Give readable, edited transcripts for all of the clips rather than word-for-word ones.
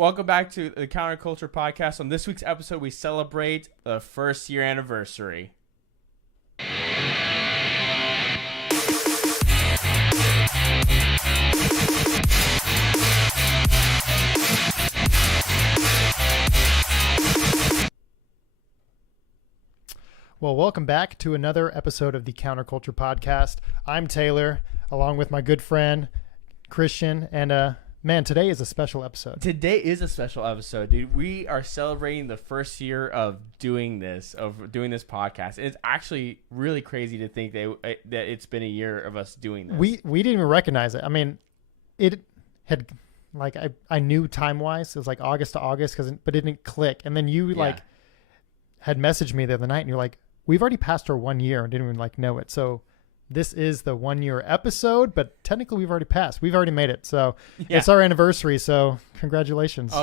Welcome back to the Counterculture Podcast. On this week's episode, we celebrate the first year anniversary. Well, welcome back to another episode of the Counterculture Podcast. I'm Taylor, along with my good friend Christian, and man, today is a special episode. Today is a special episode, dude. We are celebrating the first year of doing this podcast. It's actually really crazy to think that it's been a year of us doing this. We didn't even recognize it. I mean, it had like I knew time wise it was like August to August but it didn't click. And then you had messaged me the other night, and you're like, "We've already passed our 1 year and didn't even know it." So this is the 1 year episode, but technically we've already passed. We've already made it. So It's our anniversary. So congratulations.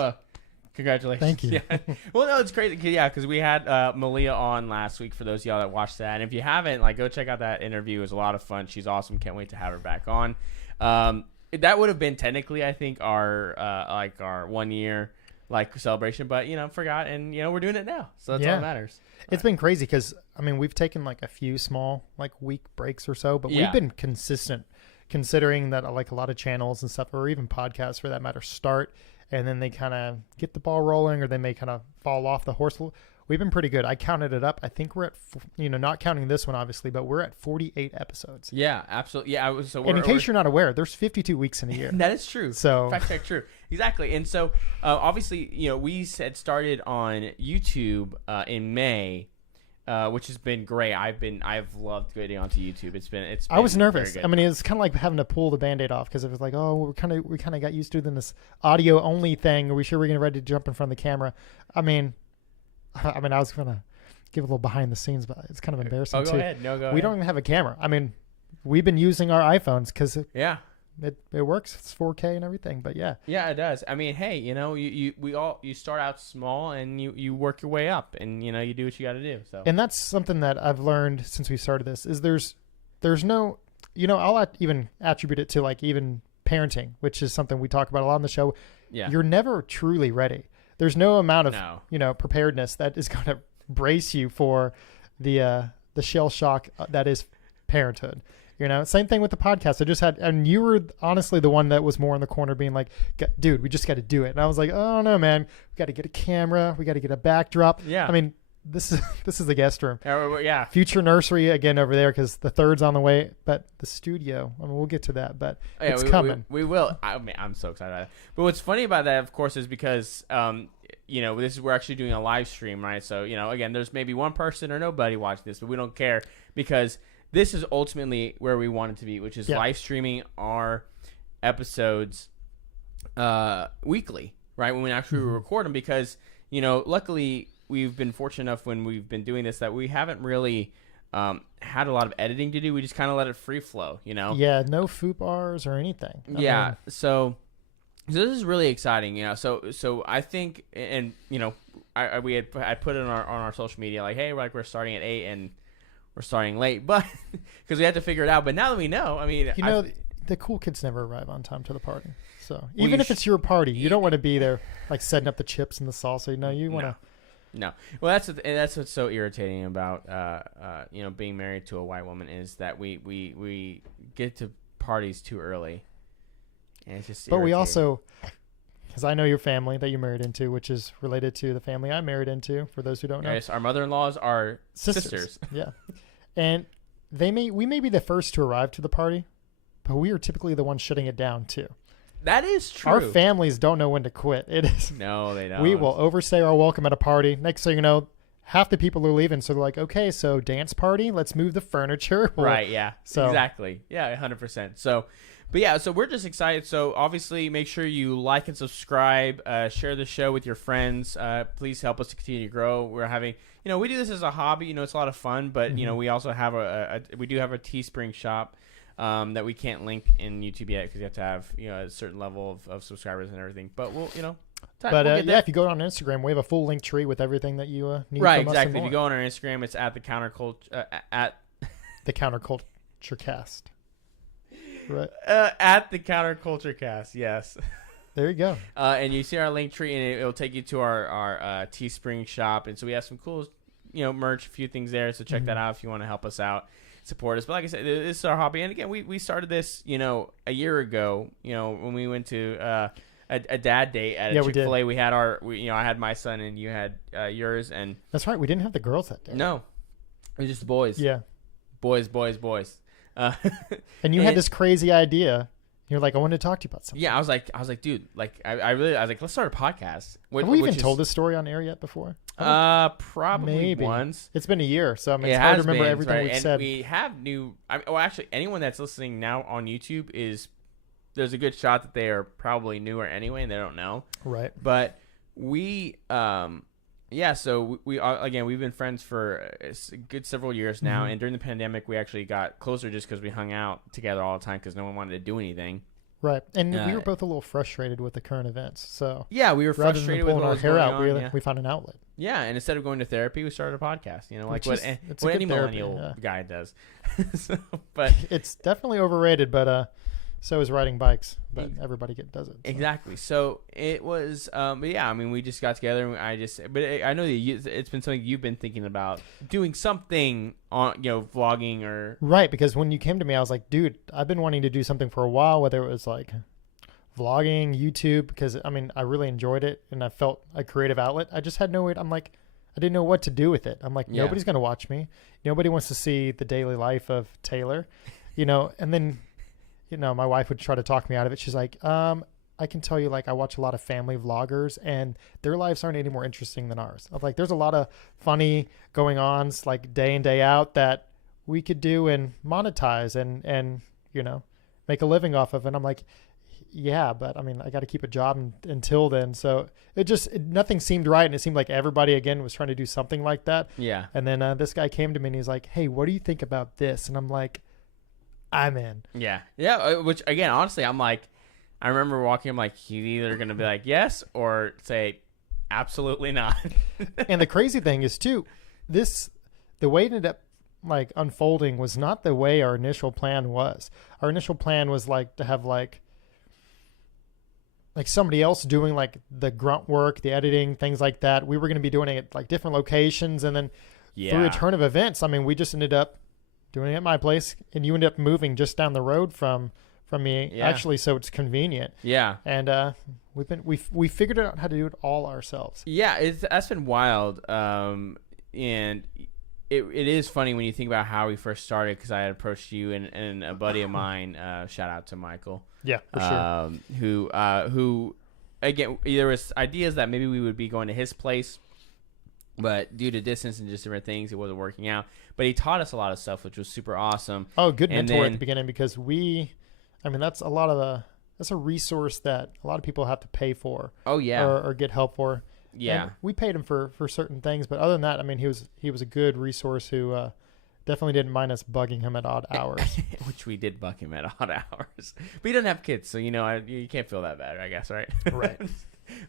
Congratulations. Thank you. Yeah. Well, no, it's crazy. Yeah, because we had Malia on last week for those of y'all that watched that. And if you haven't, go check out that interview. It was a lot of fun. She's awesome. Can't wait to have her back on. That would have been technically, I think, our 1 year celebration, but forgot, and we're doing it now. So that's all that matters. It's been crazy because, I mean, we've taken a few small week breaks or so, but we've been consistent considering that a lot of channels and stuff, or even podcasts for that matter, start and then they kind of get the ball rolling, or they may kind of fall off the horse. We've been pretty good. I counted it up. I think we're at, not counting this one, obviously, but we're at 48 episodes. Yeah, absolutely. Yeah. And in case you're not aware, there's 52 weeks in a year. That is true. So fact check, true. Exactly. And so obviously, we had started on YouTube in May, which has been great. I've loved getting onto YouTube. It's been I was nervous. I mean, it's kind of like having to pull the Band-Aid off, because it was like, oh, we kind of got used to doing this audio only thing. Are we sure we're getting ready to jump in front of the camera? I mean, I was going to give a little behind the scenes, but it's kind of embarrassing too. Go ahead. No, go ahead. We don't even have a camera. I mean, we've been using our iPhones because it works. It's 4K and everything, but yeah. Yeah, it does. I mean, hey, you start out small and you work your way up, and you do what you got to do. So. And that's something that I've learned since we started this is there's no, I'll even attribute it to even parenting, which is something we talk about a lot on the show. Yeah. You're never truly ready. There's no amount of preparedness that is going to brace you for the shell shock that is parenthood. Same thing with the podcast. And you were honestly the one that was more in the corner being like, dude, we just got to do it. And I was like, oh no, man, we got to get a camera. We got to get a backdrop. Yeah. I mean, this is the guest room. Yeah. Future nursery again over there, because the third's on the way, but the studio, I mean, we'll get to that, but it's coming. We will. I mean, I'm so excited about it. But what's funny about that, of course, is because, we're actually doing a live stream, right? So, again, there's maybe one person or nobody watching this, but we don't care, because this is ultimately where we want it to be, which is live streaming our episodes weekly, right? When we actually record them, because, luckily we've been fortunate enough when we've been doing this that we haven't really had a lot of editing to do. We just kind of let it free flow, Yeah, no food bars or anything. I mean, so this is really exciting, So I think, and I put it on our social media, hey, we're starting at 8 and we're starting late, but because we had to figure it out. But now that we know, I mean, the cool kids never arrive on time to the party. So even if it's your party, you don't want to be there setting up the chips and the salsa. You want to. No. Well, that's what's so irritating about being married to a white woman, is that we get to parties too early, and it's just. But irritating. We also, because I know your family that you married into, which is related to the family I married into. For those who don't know, yes, our mother-in-laws are sisters. Yeah, and we may be the first to arrive to the party, but we are typically the ones shutting it down too. That is true. Our families don't know when to quit. It is. No, they don't. We will overstay our welcome at a party. Next thing you know, half the people are leaving. So they're like, okay, so dance party, let's move the furniture. Right, yeah. So exactly. Yeah, 100%. So, but yeah, so we're just excited. So obviously make sure you like and subscribe, share the show with your friends. Please help us to continue to grow. We're having, we do this as a hobby, it's a lot of fun, but we also have we do have a Teespring shop. That we can't link in YouTube yet, because you have to have a certain level of subscribers and everything. But we'll if you go on Instagram, we have a full link tree with everything that you need. Right, from exactly. Us. If you go on our Instagram, it's at the Counterculture the Counterculture Cast. Right. At the Counterculture Cast, yes. There you go. And you see our link tree, and it'll take you to our Teespring shop. And so we have some cool, merch, a few things there. So check that out if you want to help us out, support us. But like I said, this is our hobby. And again, we started this, a year ago, when we went to a dad date at a Chick-fil-A. We had I had my son and you had yours. And that's right. We didn't have the girls that day. No, it was just the boys. Yeah. Boys. And you had this crazy idea. You're like, I want to talk to you about something. Yeah, I was like, dude, I was like, let's start a podcast. Have we even told this story on air yet before? Probably maybe once. It's been a year, so I mean, it's hard to remember everything we've said. We have actually, anyone that's listening now on YouTube there's a good shot that they are probably newer anyway, and they don't know. Right. But we, so we've been friends for a good several years now, and during the pandemic, we actually got closer just because we hung out together all the time because no one wanted to do anything. Right, and we were both a little frustrated with the current events. So yeah, we were frustrated with what was going on. We found an outlet. Yeah, and instead of going to therapy, we started a podcast. What any millennial guy does. But it's definitely overrated, but so is riding bikes, but everybody does it. So. Exactly. So it was, but yeah, I mean, we just got together and I know that it's been something you've been thinking about doing something on, vlogging or. Right. Because when you came to me, I was like, dude, I've been wanting to do something for a while, whether it was like vlogging, YouTube, because I mean, I really enjoyed it and I felt a creative outlet. I just had no way. I'm like, I didn't know what to do with it. I'm like, nobody's going to watch me. Nobody wants to see the daily life of Taylor, and then, my wife would try to talk me out of it. She's like, I can tell you, like, I watch a lot of family vloggers and their lives aren't any more interesting than ours. I'm like, there's a lot of funny going ons like day in, day out that we could do and monetize and make a living off of. And I'm like, yeah, but I mean, I got to keep a job until then. So nothing seemed right. And it seemed like everybody again was trying to do something like that. Yeah. And then this guy came to me and he's like, hey, what do you think about this? And I'm like, I'm in. Yeah. Yeah. Which again, honestly, I'm like, I remember walking, I'm like, he's either going to be like, yes, or say, absolutely not. And the crazy thing is too, the way it ended up like unfolding was not the way our initial plan was. Our initial plan was like to have like somebody else doing like the grunt work, the editing, things like that. We were going to be doing it at like different locations. And then through a turn of events, I mean, we just ended up doing it at my place, and you ended up moving just down the road from me, actually, so it's convenient. Yeah. And we figured out how to do it all ourselves. Yeah, that's been wild. And it is funny when you think about how we first started, because I had approached you and a buddy of mine, shout out to Michael. Yeah, for sure. Who again, there was ideas that maybe we would be going to his place, but due to distance and just different things, it wasn't working out. But he taught us a lot of stuff, which was super awesome. Oh, good mentor at the beginning, because that's that's a resource that a lot of people have to pay for. Oh yeah. Or get help for. Yeah. And we paid him for certain things, but other than that, I mean, he was a good resource who definitely didn't mind us bugging him at odd hours. Which we did bug him at odd hours. But he doesn't have kids, so you can't feel that bad, I guess, right? Right.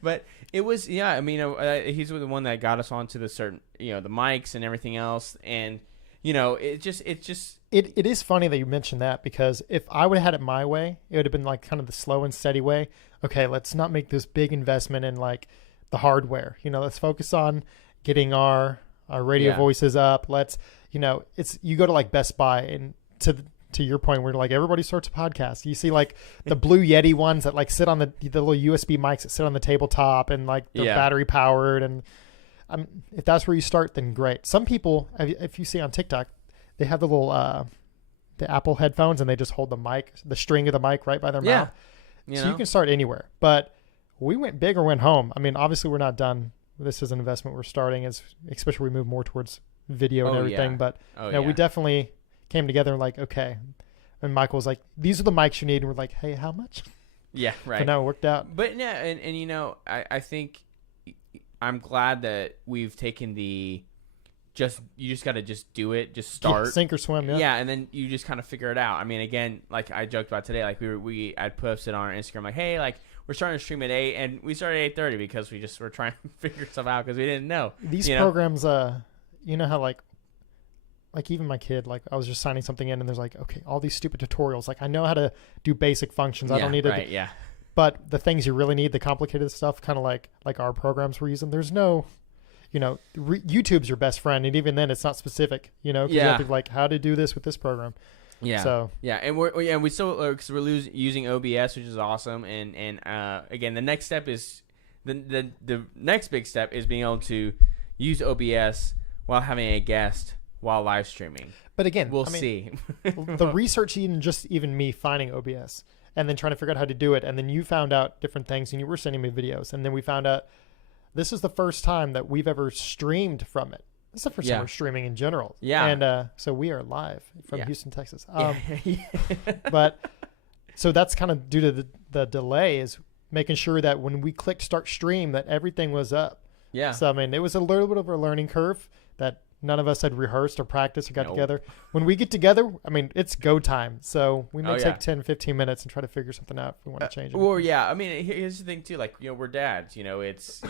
But it was, I mean, he's the one that got us onto the certain, the mics and everything else, and it is funny that you mentioned that, because if I would have had it my way, it would have been like kind of the slow and steady way. Okay, let's not make this big investment in like the hardware. Let's focus on getting our radio voices up. Let's, you go to like Best Buy, and to your point, where like everybody starts a podcast. You see like the Blue Yeti ones that like sit on the little USB mics that sit on the tabletop, and like they're battery powered. And if that's where you start, then great. Some people, if you see on TikTok, they have the little the Apple headphones, and they just hold the string of the mic right by their mouth. So you can start anywhere. But we went big or went home. I mean, obviously we're not done. This is an investment we're starting, especially we move more towards video and everything. But we definitely came together and like, okay. And Michael was like, these are the mics you need. And we're like, hey, how much? Yeah, right. But no, it worked out. But yeah, and I think I'm glad that we've taken you just got to just do it, just start. Sink or swim, yeah. And then you just kind of figure it out. I mean, again, like I joked about today, like I posted on our Instagram, like, hey, like we're starting to stream at 8, and we started at 8:30 because we just were trying to figure stuff out because we didn't know. These programs, how like even my kid, like I was just signing something in, and there's like, okay, all these stupid tutorials. Like I know how to do basic functions. I don't need to. Right, But the things you really need, the complicated stuff, kind of like our programs we're using, there's no, YouTube's your best friend, and even then, it's not specific. You have to be like how to do this with this program. Yeah. So and we still because we're using OBS, which is awesome. And again, the next step is the next big step is being able to use OBS while having a guest while live streaming. But again, we'll see. The research, even me finding OBS and then trying to figure out how to do it, and then you found out different things, and you were sending me videos, and then we found out this is the first time that we've ever streamed from it. This is the first time we're streaming in general. Yeah. And so we are live from Houston, Texas. But so that's kind of due to the delay, is making sure that when we clicked start stream that everything was up. Yeah. So, I mean, it was a little bit of a learning curve that none of us had rehearsed or practiced or got together. When we get together, I mean, it's go time. So we may take 10, 15 minutes and try to figure something out if we want to change it. Well, yeah. I mean, here's the thing too. Like, we're dads, it's,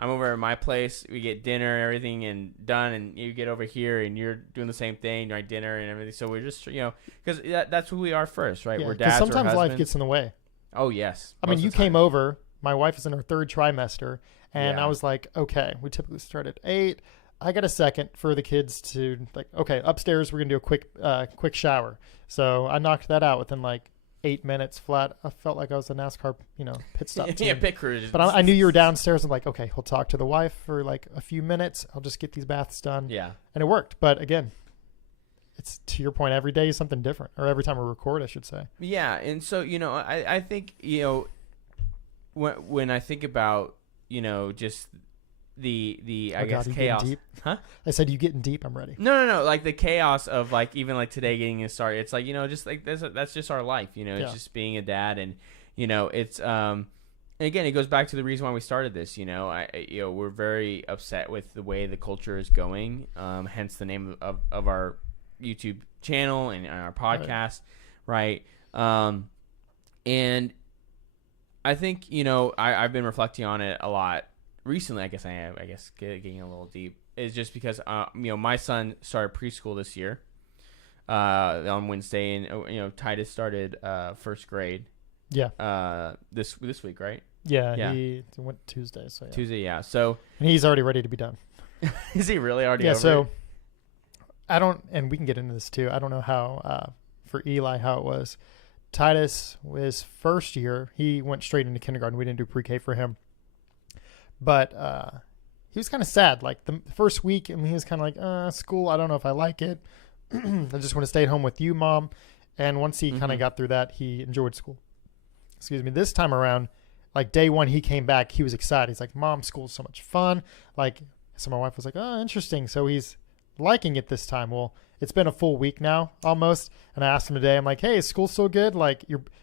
I'm over at my place. We get dinner and everything and done, and you get over here and you're doing the same thing, right? Dinner and everything. So we're just, because that's who we are first, right? We're dads. Sometimes life gets in the way. Oh, yes. I mean, you came over. My wife is in her third trimester, and I was like, okay, we typically start at 8. I got a second for the kids to okay, upstairs we're gonna do a quick shower. So I knocked that out within 8 minutes flat. I felt like I was a NASCAR, pit stop team. Pit crew. But I knew you were downstairs. I'm like, okay, he'll talk to the wife for a few minutes. I'll just get these baths done. Yeah. And it worked. But again, it's to your point, every day is something different, or every time we record, I should say. Yeah. And so, I think, when I think about, just the I guess chaos. Deep? Huh? I said, you getting deep? I'm ready. No. Like the chaos of even today getting started. It's just that's just our life. It's just being a dad, and it's and again, it goes back to the reason why we started this. We're very upset with the way the culture is going. Hence the name of our YouTube channel and our podcast, right? And I think I've been reflecting on it a lot recently. I guess getting a little deep is just because my son started preschool this year on Wednesday, and Titus started first grade. Yeah. This week, right? Yeah. He went Tuesday. So yeah. Tuesday, yeah. So and he's already ready to be done. Is he really already? Yeah. Over So it? I don't, and we can get into this too. I don't know how for Eli how it was. Titus was first year. He went straight into kindergarten. We didn't do pre-K for him. But he was kind of sad. The first week, he was kind of school, I don't know if I like it. I just want to stay at home with you, Mom. And once he kind of got through that, he enjoyed school. Excuse me. This time around, day one, he came back. He was excited. He's like, Mom, school's so much fun. So my wife was like, oh, interesting. So he's liking it this time. Well, it's been a full week now, almost. And I asked him today, I'm like, hey, is school still good?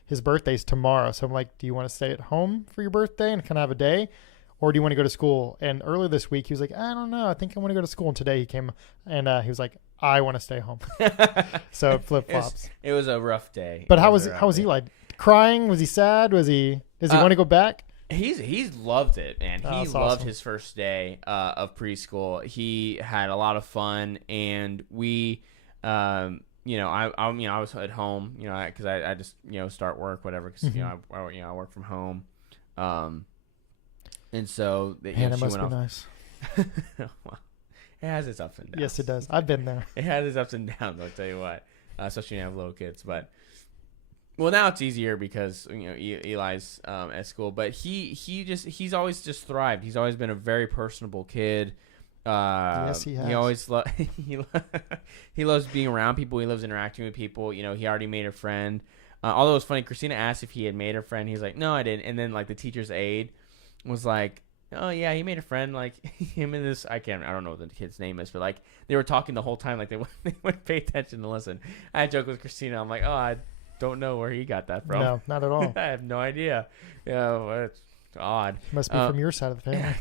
His birthday's tomorrow. So I'm like, do you want to stay at home for your birthday and kind of have a day? Or do you want to go to school? And earlier this week, he was like, I don't know. I think I want to go to school. And today he came and he was like, I want to stay home. So flip-flops. It was a rough day. But how was Eli? Crying? Was he sad? Does he want to go back? He's loved it, man. He loved awesome. his first day of preschool. He had a lot of fun, and we, I was at home, because I just start work, whatever, because I work from home, and so that must be nice. Well, it has its ups and downs. Yes, it does. I've been there. It has its ups and downs. I'll tell you what, especially when you have little kids, but. Well, now it's easier because Eli's at school, but he's always just thrived. He's always been a very personable kid. Yes, he has. He always he loves being around people. He loves interacting with people. He already made a friend. Although it's funny, Christina asked if he had made a friend. He's like, no, I didn't. And then the teacher's aide was like, oh yeah, he made a friend. Him and this, I don't know what the kid's name is, but they were talking the whole time. They wouldn't pay attention to listen. I joked with Christina. I'm like, oh, I don't know where he got that from. No, not at all. I have no idea. It's odd. Must be from your side of the family.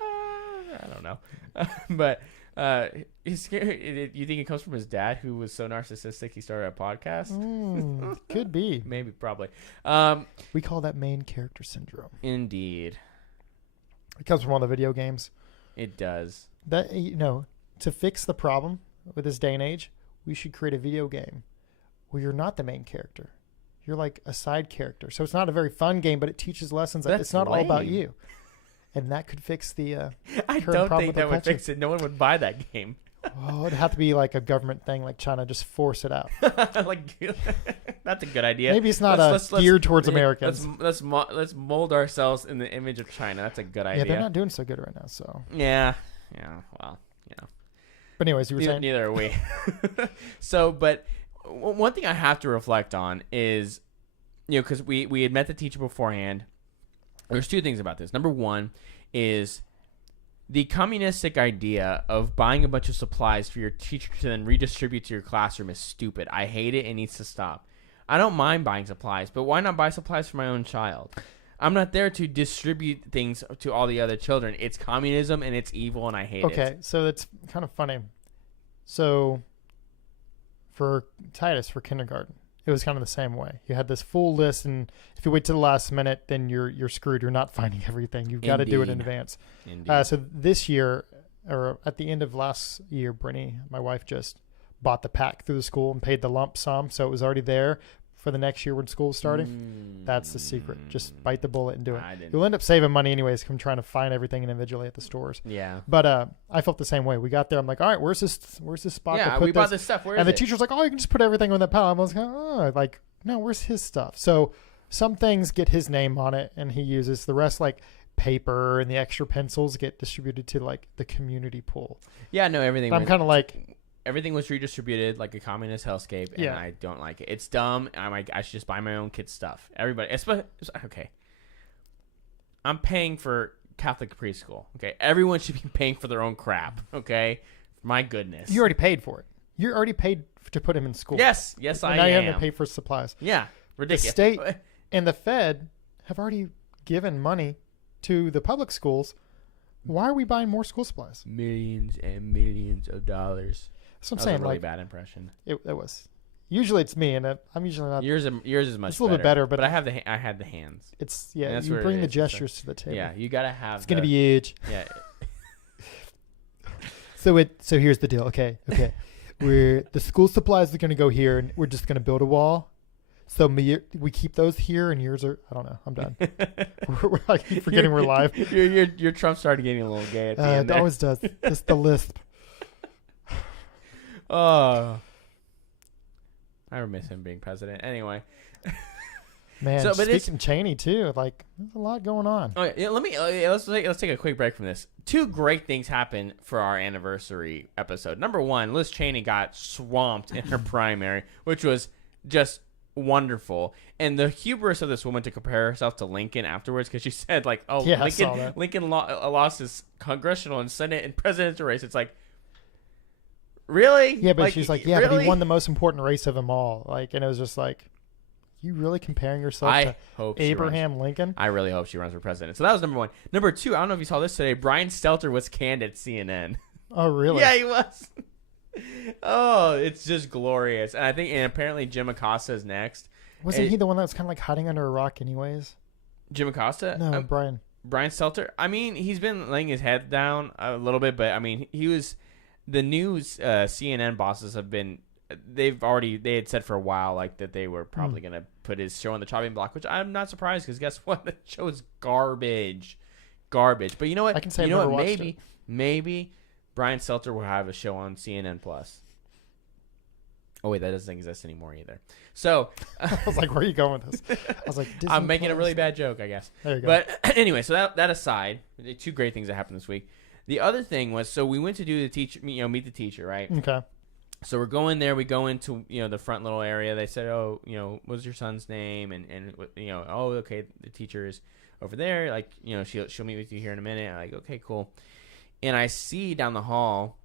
I don't know. But he's scary. You think it comes from his dad, who was so narcissistic he started a podcast? Could be. Maybe, probably. We call that main character syndrome. Indeed. It comes from all the video games. It does. That to fix the problem with this day and age, we should create a video game where you're not the main character. You're like a side character. So it's not a very fun game, but it teaches lessons. That That's it's not all about lame. you. And that could fix the I current don't problem think with that our would culture. fix it. No one would buy that game. Oh, it'd have to be like a government thing, like China, just force it out. Like, that's a good idea. Maybe it's not Let's- geared towards yeah, Americans. Let's mold ourselves in the image of China. That's a good idea. Yeah, they're not doing so good right now. So, Yeah. Well, but anyways, you were saying. neither are we. So, but one thing I have to reflect on is, because we had met the teacher beforehand. There's two things about this. Number one is the communistic idea of buying a bunch of supplies for your teacher to then redistribute to your classroom is stupid. I hate it. It needs to stop. I don't mind buying supplies, but why not buy supplies for my own child? I'm not there to distribute things to all the other children. It's communism and it's evil and I hate it. Okay, so that's kind of funny. So for Titus, for kindergarten, it was kind of the same way. You had this full list, and if you wait to the last minute, then you're screwed. You're not finding everything. You've got to do it in Indeed. advance. Indeed. So this year, or at the end of last year, Brittany, my wife, just bought the pack through the school and paid the lump sum, so it was already there for the next year when school was starting. That's the secret. Just bite the bullet and do it. I didn't. You'll end up saving money anyways from trying to find everything individually at the stores. Yeah. But I felt the same way. We got there. I'm like, all right, where's this spot to Yeah, put we bought this? this stuff. Where is And the it? teacher's like, oh, you can just put everything on that pile. I was like, no, where's his stuff? So some things get his name on it, and he uses the rest, like paper and the extra pencils, get distributed to like the community pool. Yeah, no, everything. I'm kind of like, everything was redistributed like a communist hellscape, and Yeah. I don't like it. It's dumb. I'm like, I should just buy my own kid's stuff. Everybody, okay. I'm paying for Catholic preschool. Okay, everyone should be paying for their own crap. Okay, my goodness. you already paid for it. You already paid to put him in school. yes, And I now you am. have to pay for supplies. Yeah, ridiculous. The state and the Fed have already given money to the public schools. Why are we buying more school supplies? Millions and millions of dollars. That's what I'm That was saying. a really Like bad impression. it was. Usually it's me, and I'm usually not. Yours is much. It's a little bit better, but I had the hands. It's And that's you where it bring the is. gestures to the table. Yeah, you gotta have. It's gonna be huge. Yeah. So here's the deal. Okay. The school supplies are gonna go here, and we're just gonna build a wall. So we keep those here, and yours are. I don't know. I'm done. I keep forgetting we're live. Your Trump started getting a little gay at the end It there. always does. Just the lisp. Oh, I miss him being president. Anyway, Man, So, but it's- speaking Cheney too, like there's a lot going on. okay, yeah, let's take a quick break from this. Two great things happened for our anniversary episode. Number one, Liz Cheney got swamped in her primary, which was just wonderful. And the hubris of this woman to compare herself to Lincoln afterwards, because she said like, "Oh, Yeah, I saw that. Lincoln lost his congressional and Senate and presidential race." It's like, really? Yeah, but she's like, yeah, but really? he won the most important race of them all. Like, and it was just like, you really comparing yourself I to hope she runs. Abraham Lincoln? I really hope she runs for president. So that was number one. Number two, I don't know if you saw this today. Brian Stelter was canned at CNN. Oh, really? Yeah, he was. Oh, it's just glorious. And I think, and apparently Jim Acosta is next. Wasn't he the one that was kind of like hiding under a rock, anyways? Jim Acosta? No, Brian. Brian Stelter. I mean, he's been laying his head down a little bit, but I mean, he was the news. CNN bosses have been. They had said for a while like that they were probably gonna put his show on the chopping block, which I'm not surprised because guess what? The show is garbage. But you know what? I can say you I've know never what? watched Maybe Brian Stelter will have a show on CNN Plus. Oh wait, that doesn't exist anymore either. So I was like, where are you going with this? I was like, Disney I'm making a Plus? really bad joke, I guess. There you go. But anyway, so that aside, the two great things that happened this week. The other thing was, so we went to do the teacher, meet the teacher, right? Okay. So we're going there. We go into the front little area. They said, "Oh, what's your son's name?" And oh, okay, the teacher is over there. Like, she'll meet with you here in a minute. I'm like, okay, cool. And I see down the hall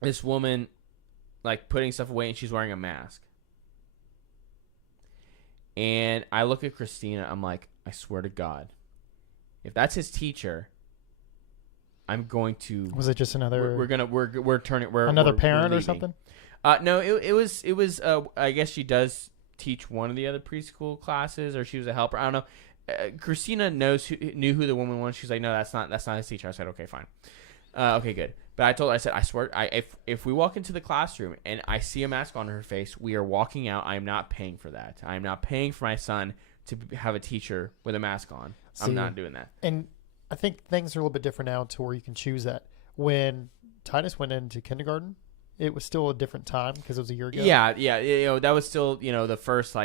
this woman like putting stuff away, and she's wearing a mask. And I look at Christina. I'm like, I swear to God, if that's his teacher, I'm going to. Was it just another We're turning. another we're parent or leaving. something? No, it was. I guess she does teach one of the other preschool classes, or she was a helper. I don't know. Christina knew who the woman was. She's like, no, that's not his teacher. I said, okay, fine. Okay, good. But I said, I swear, if we walk into the classroom and I see a mask on her face, we are walking out. I am not paying for that. I am not paying for my son to have a teacher with a mask on. I'm not doing that. And I think things are a little bit different now to where you can choose that. When Titus went into kindergarten, it was still a different time because it was a year ago. Yeah. That was still, the first,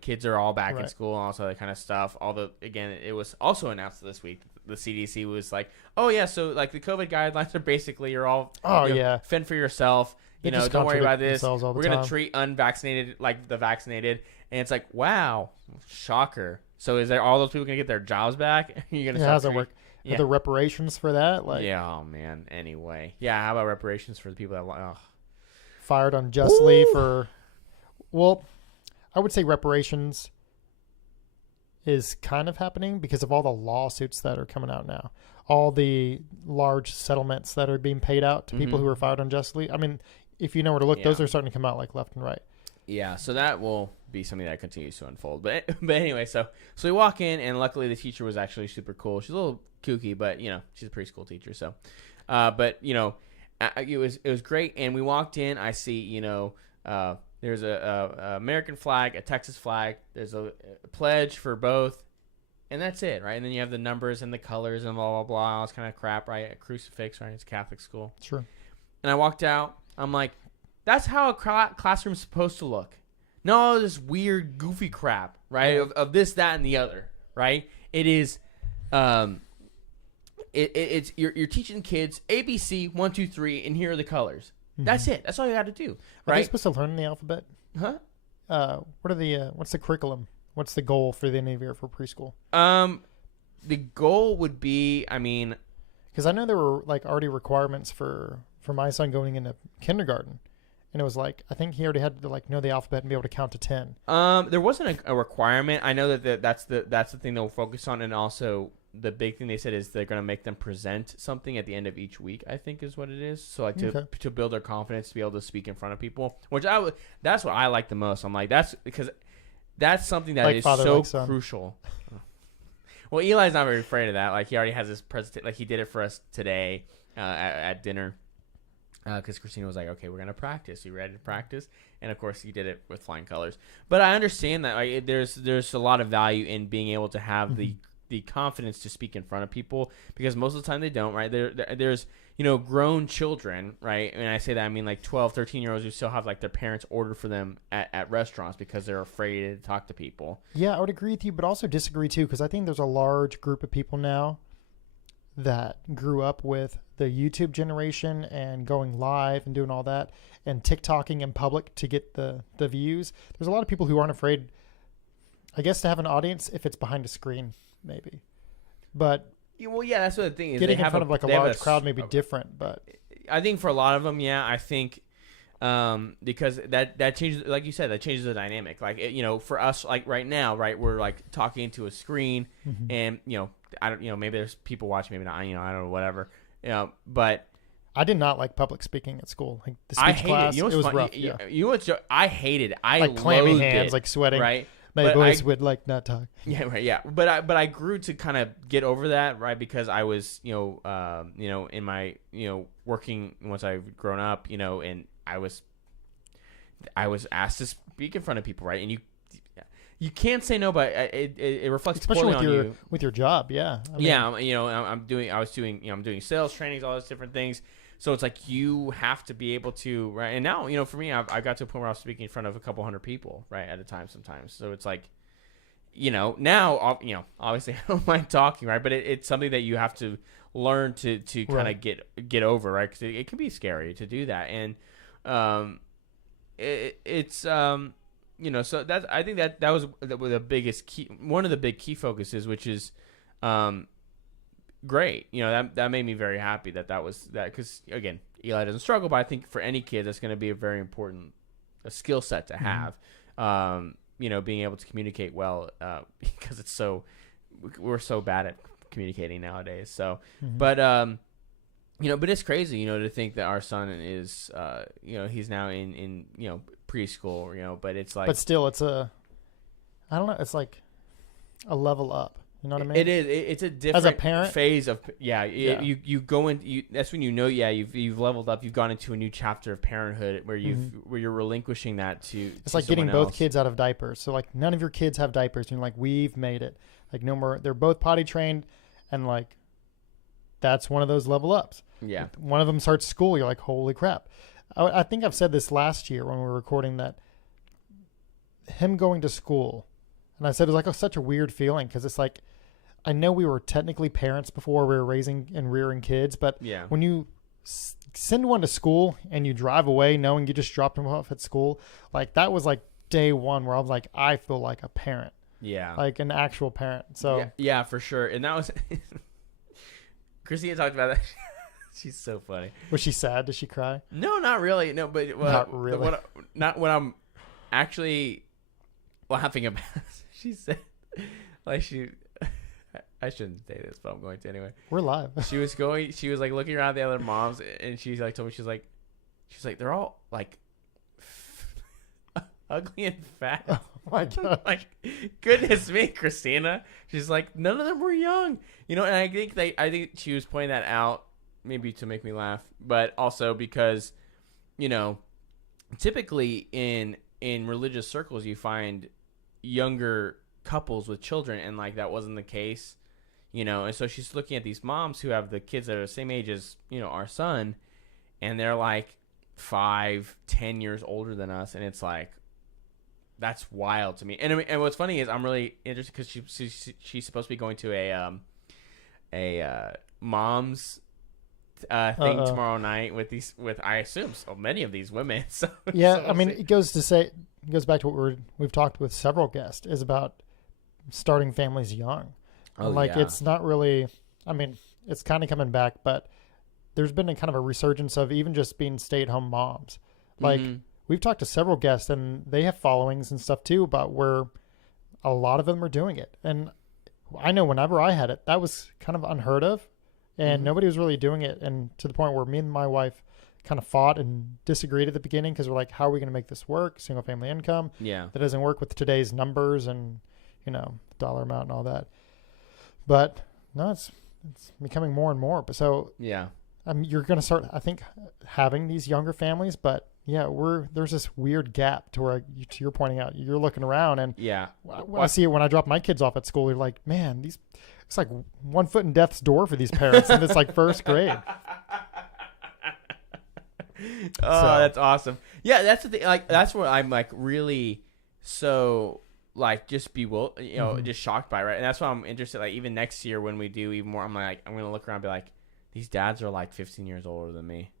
kids are all back in school and all that kind of stuff. Although, again, it was also announced this week. The CDC was like, oh, yeah, so, the COVID guidelines are basically you're all fend for yourself. Don't worry about this. We're going to treat unvaccinated like the vaccinated. And it's like, wow, shocker. So is there all those people going to get their jobs back? You're going to how does it work? Yeah. Are there reparations for that? Oh, man. Anyway. Yeah, how about reparations for the people that fired unjustly for... Well, I would say reparations is kind of happening because of all the lawsuits that are coming out now. All the large settlements that are being paid out to people who were fired unjustly. I mean, if you know where to look, those are starting to come out left and right. Yeah, so that will be something that continues to unfold. But anyway, so we walk in, and luckily the teacher was actually super cool. She's a little kooky, but, she's a preschool teacher. So, but, it was great. And we walked in. I see, there's a American flag, a Texas flag. There's a pledge for both, and that's it, right? And then you have the numbers and the colors and blah, blah, blah. All this kind of crap, right? A crucifix, right? It's a Catholic school. Sure. And I walked out. I'm like, that's how a classroom's supposed to look. Not all this weird, goofy crap, right? Of this, that, and the other, right? It is, it's you're teaching kids ABC 1, 2, 3, and here are the colors. That's it. That's all you got to do. Right? Are they supposed to learn the alphabet? Huh? What are the what's the curriculum? What's the goal for the end of the year for preschool? The goal would be, because I know there were already requirements for my son going into kindergarten, and it was I think he already had to know the alphabet and be able to count to 10. There wasn't a requirement. I know that's the thing they'll focus on, and also the big thing they said is they're going to make them present something at the end of each week, I think is what it is. So to build their confidence to be able to speak in front of people, which that's what I like the most. I'm like, that's because that's something that is so crucial. Well, Eli's not very afraid of that. He already has this presentation. He did it for us today at dinner because Christina was like, okay, we're going to practice. You ready to practice? And of course he did it with flying colors. But I understand that there's a lot of value in being able to have the confidence to speak in front of people, because most of the time they don't, right? There's grown children, right? And I say that, I mean 12, 13-year-olds who still have their parents order for them at restaurants because they're afraid to talk to people. Yeah, I would agree with you, but also disagree too, because I think there's a large group of people now that grew up with the YouTube generation and going live and doing all that and TikToking in public to get the views. There's a lot of people who aren't afraid, I guess, to have an audience if it's behind a screen. Maybe, but that's what the thing is. Getting in front of a large crowd may be different, but I think for a lot of them, I think because that changes, like you said, that changes the dynamic. For us, right now, right, we're talking to a screen, and I don't, maybe there's people watching, maybe not, I don't know, whatever, but. I did not like public speaking at school. The speech class, it was rough. I hated it. I clammy hands, sweating, right. My voice would not talk. Yeah, right. Yeah, but I grew to kind of get over that, right? Because I was, in my, working once I've grown up, and I was asked to speak in front of people, right? And you can't say no, but it reflects especially poorly on you with your job. Yeah. I'm doing sales trainings, all those different things. So it's you have to be able to, right? And now, for me, I got to a point where I was speaking in front of a couple hundred people, right, at a time sometimes. So it's now, obviously I don't mind talking, right? But it's something that you have to learn to kind of get over, right? Because it can be scary to do that. And it's so that's, I think that was the biggest key, one of the big key focuses, which is great. That made me very happy that was that, because again, Eli doesn't struggle, but I think for any kid that's going to be a very important skill set to have. Being able to communicate well, because we're so bad at communicating nowadays. So, but but it's crazy, to think that our son is he's now in preschool, but it's but still it's I don't know, it's a level up. You know what I mean? It is. It's a different As a parent, phase of You go in. That's when you've leveled up. You've gone into a new chapter of parenthood where you're relinquishing that to. It's like getting both kids out of diapers. So like none of your kids have diapers, and you're like, we've made it. Like no more. They're both potty trained, and like that's one of those level ups. Yeah. One of them starts school. You're like, holy crap. I think I've said this last year when we were recording that him going to school, and I said it was like such a weird feeling because it's like. I know we were technically parents before we were raising and rearing kids, but when you send one to school and you drive away knowing you just dropped them off at school, like that was like day one where I was like, I feel like a parent. Yeah. Like an actual parent. So yeah, for sure. And that was Christina talked about that. She's so funny. Was she sad? Did she cry? No, not really. No, but not really. Not what I'm actually laughing about. She said like I shouldn't say this, but I'm going to anyway. We're live. She was like looking around the other moms, and she like told me she's like they're all like ugly and fat. Oh my god! Like goodness me, Christina. She's like none of them were young, and I think she was pointing that out maybe to make me laugh, but also because typically in religious circles you find younger couples with children, and like that wasn't the case. And so she's looking at these moms who have the kids that are the same age as, our son, and they're like 5-10 years older than us. And it's like, that's wild to me. And what's funny is I'm really interested because she's supposed to be going to a mom's thing tomorrow night with I assume so many of these women. So yeah, so I mean, it goes back to what we've talked with several guests is about starting families young. It's not really, I mean, it's kind of coming back, but there's been a kind of a resurgence of even just being stay-at-home moms. Like we've talked to several guests and they have followings and stuff too, about where a lot of them are doing it. And I know whenever I had it, that was kind of unheard of and nobody was really doing it. And to the point where me and my wife kind of fought and disagreed at the beginning because we're like, how are we going to make this work? Single family income. Yeah. That doesn't work with today's numbers and, dollar amount and all that. But no, it's becoming more and more. But so yeah, you're going to start, I think, having these younger families. But yeah, there's this weird gap to where you're pointing out. You're looking around, and I see it when I drop my kids off at school. You're like, man, it's like one foot in death's door for these parents, and it's like first grade. That's awesome. Yeah, that's the thing. Like that's what I'm like really so. Like just bewildered, just shocked by, right? And that's why I'm interested. Like even next year when we do even more, I'm gonna look around and be like, these dads are like 15 years older than me.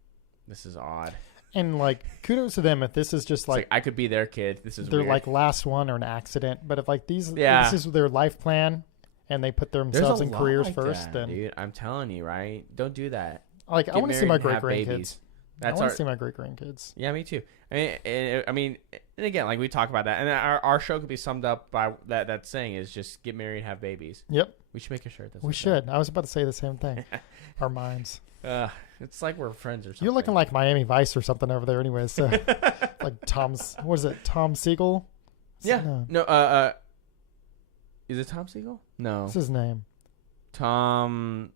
This is odd. And like kudos to them if this is just like I could be their kid. This is their weird. like last one or an accident. But if like this is their life plan and they put themselves in careers like first, then dude, I'm telling you, right? Don't do that. Like I want to see my great grandkids. I want to see my great grandkids. Yeah, me too. I mean, and again, like we talk about that, and our show could be summed up by that saying is just get married, have babies. Yep. We should make a shirt. We should. I was about to say the same thing. Our minds. It's like we're friends or something. You're looking like Miami Vice or something over there, anyways. So, like what is it? Tom Siegel? Yeah. No. Is it Tom Siegel? No. What's his name? Tom.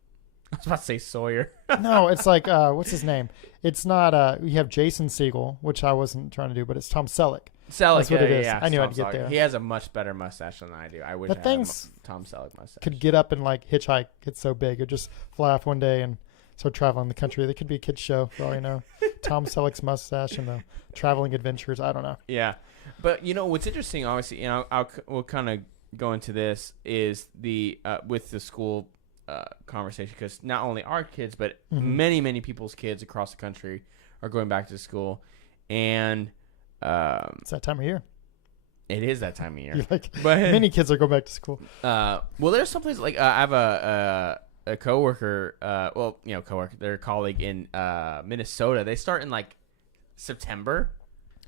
I was about to say Sawyer. No, it's like what's his name? It's not. You have Jason Segel, which I wasn't trying to do, but it's Tom Selleck. That's what it is. Yeah, I knew I'd get there. He has a much better mustache than I do. I wish I had a Tom Selleck mustache. Could get up and like hitchhike. It's so big. It'd just fly off one day and start traveling the country. There could be a kid's show for all you know. Tom Selleck's mustache and the traveling adventures. I don't know. Yeah, but what's interesting, obviously, we'll kind of go into this is the with the school. Conversation because not only our kids but many people's kids across the country are going back to school, and it's that time of year. It is that time of year. But many kids are going back to school. Well, there's some places like I have a coworker, their colleague in Minnesota. They start in like September.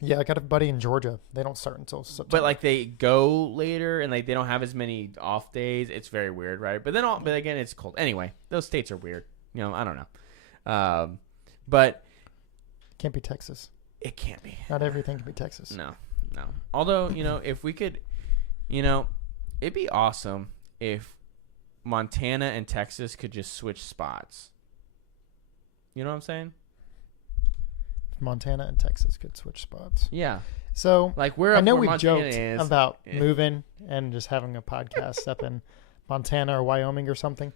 Yeah, I got a buddy in Georgia. They don't start until September. But like they go later and like they don't have as many off days. It's very weird, right? But again, it's cold. Anyway, those states are weird. I don't know. But can't be Texas. It can't be. Not everything can be Texas. No. Although, if we could, it'd be awesome if Montana and Texas could just switch spots. You know what I'm saying? Montana and Texas could switch spots. Yeah. So like I know where we've Montana joked is. about moving and just having a podcast up in Montana or Wyoming or something.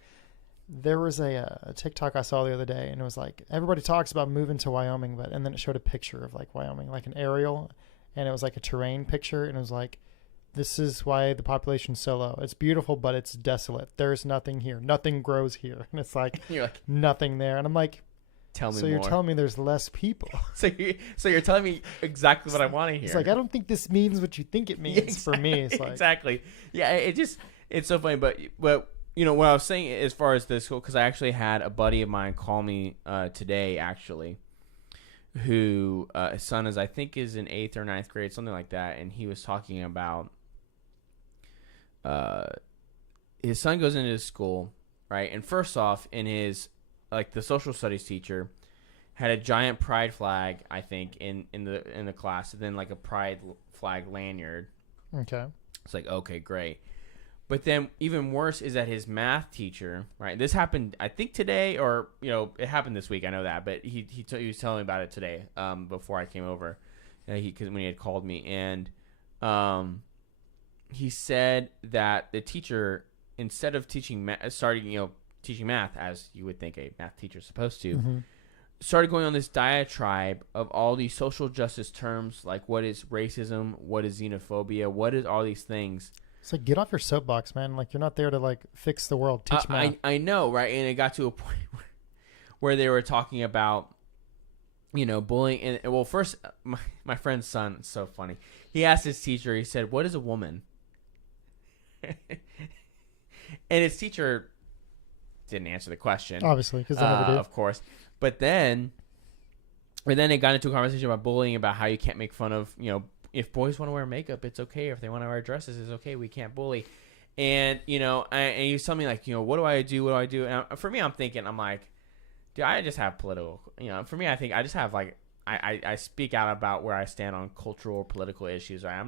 There was a TikTok I saw the other day, and it was like everybody talks about moving to Wyoming, and then it showed a picture of like Wyoming, like an aerial, and it was like a terrain picture, and it was like, this is why the population's so low. It's beautiful, but it's desolate. There's nothing here. Nothing grows here, and it's like, you're like nothing there. And I'm like, tell me so more. you're telling me there's less people? so you're telling me exactly what I want to hear. It's like, I don't think this means what you think it means. Exactly, for me. It's like, exactly. Yeah, it's so funny, but you know what I was saying as far as this, because I actually had a buddy of mine call me today, actually, who his son is, I think, is in 8th or 9th grade, something like that, and he was talking about his son goes into his school, right? And first off, in his like the social studies teacher had a giant pride flag, I think, in the class, and then like a pride flag lanyard. Okay. It's like, okay, great. But then even worse is that his math teacher, right? This happened, I think, today, or it happened this week. I know that, but he was telling me about it today, before I came over, because when he had called me, and he said that the teacher, instead of teaching teaching math as you would think a math teacher is supposed to, Mm-hmm. started going on this diatribe of all these social justice terms, like what is racism, what is xenophobia, what is all these things. It's like, get off your soapbox, man. Like, you're not there to like fix the world. Teach math. I know, right? And it got to a point where they were talking about, bullying. And well, first, my friend's son, it's so funny. He asked his teacher, he said, "What is a woman?" And his teacher didn't answer the question. Obviously, because they never do. Of course. But then it got into a conversation about bullying, about how you can't make fun of, if boys want to wear makeup, it's okay. If they want to wear dresses, it's okay. We can't bully. And, and he was telling me, like, what do I do? What do I do? And for me, I'm like, dude, I just have political, for me, I think I just have, like, I speak out about where I stand on cultural or political issues. Right?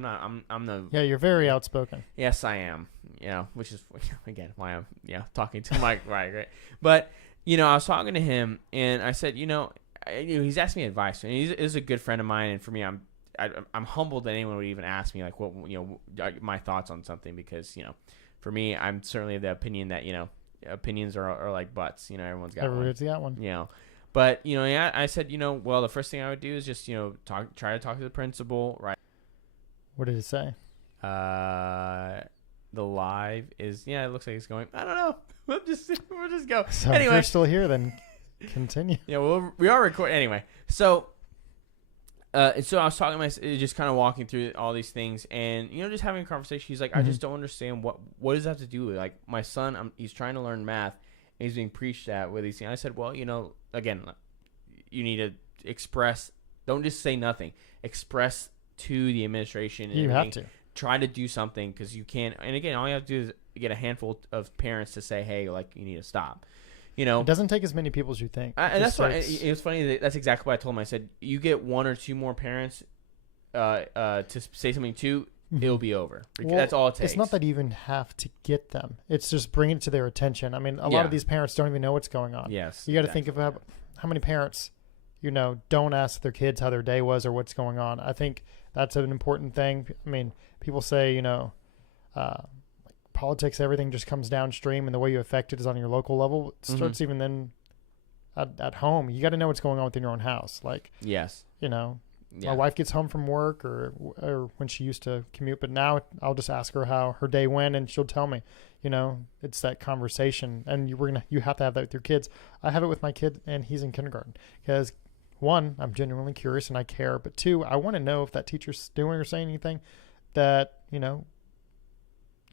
Yeah, you're very outspoken. Yes, I am. Which is, again, why I'm, talking to Mike. Right. But, I was talking to him, and I said, he's asking me advice. And he's a good friend of mine. And for me, I'm humbled that anyone would even ask me, like, what, my thoughts on something, because, for me, I'm certainly of the opinion that, opinions are like butts. Everyone's got one. But, I said, well, the first thing I would do is just, try to talk to the principal, right? What did it say? The live is, it looks like it's going. I don't know. We'll just go. So anyway, if you're still here, then continue. Yeah, well, we are recording anyway. So I was talking just kind of walking through all these things, and just having a conversation. He's like, I just don't understand what does that have to do with, like, my son. He's trying to learn math, and he's being preached at with these things. I said, well, again, you need to express. Don't just say nothing. Express to the administration. And you have to try to do something, because you can't. And again, all you have to do is get a handful of parents to say, hey, like, you need to stop. It doesn't take as many people as you think. And that's why it was funny. That's exactly what I told him. I said, you get one or two more parents to say something to, it'll be over. Well, that's all it takes. It's not that you even have to get them. It's just bringing it to their attention. I mean, a lot of these parents don't even know what's going on. Yes. You got to think about how many parents, don't ask their kids how their day was or what's going on. I think that's an important thing. I mean, people say, politics, everything just comes downstream, and the way you affect it is on your local level. It starts even then at home. You got to know what's going on within your own house. Like, yes, my wife gets home from work or when she used to commute, but now I'll just ask her how her day went, and she'll tell me. It's that conversation, and you have to have that with your kids. I have it with my kid, and he's in kindergarten, because one, I'm genuinely curious and I care, but two, I want to know if that teacher's doing or saying anything that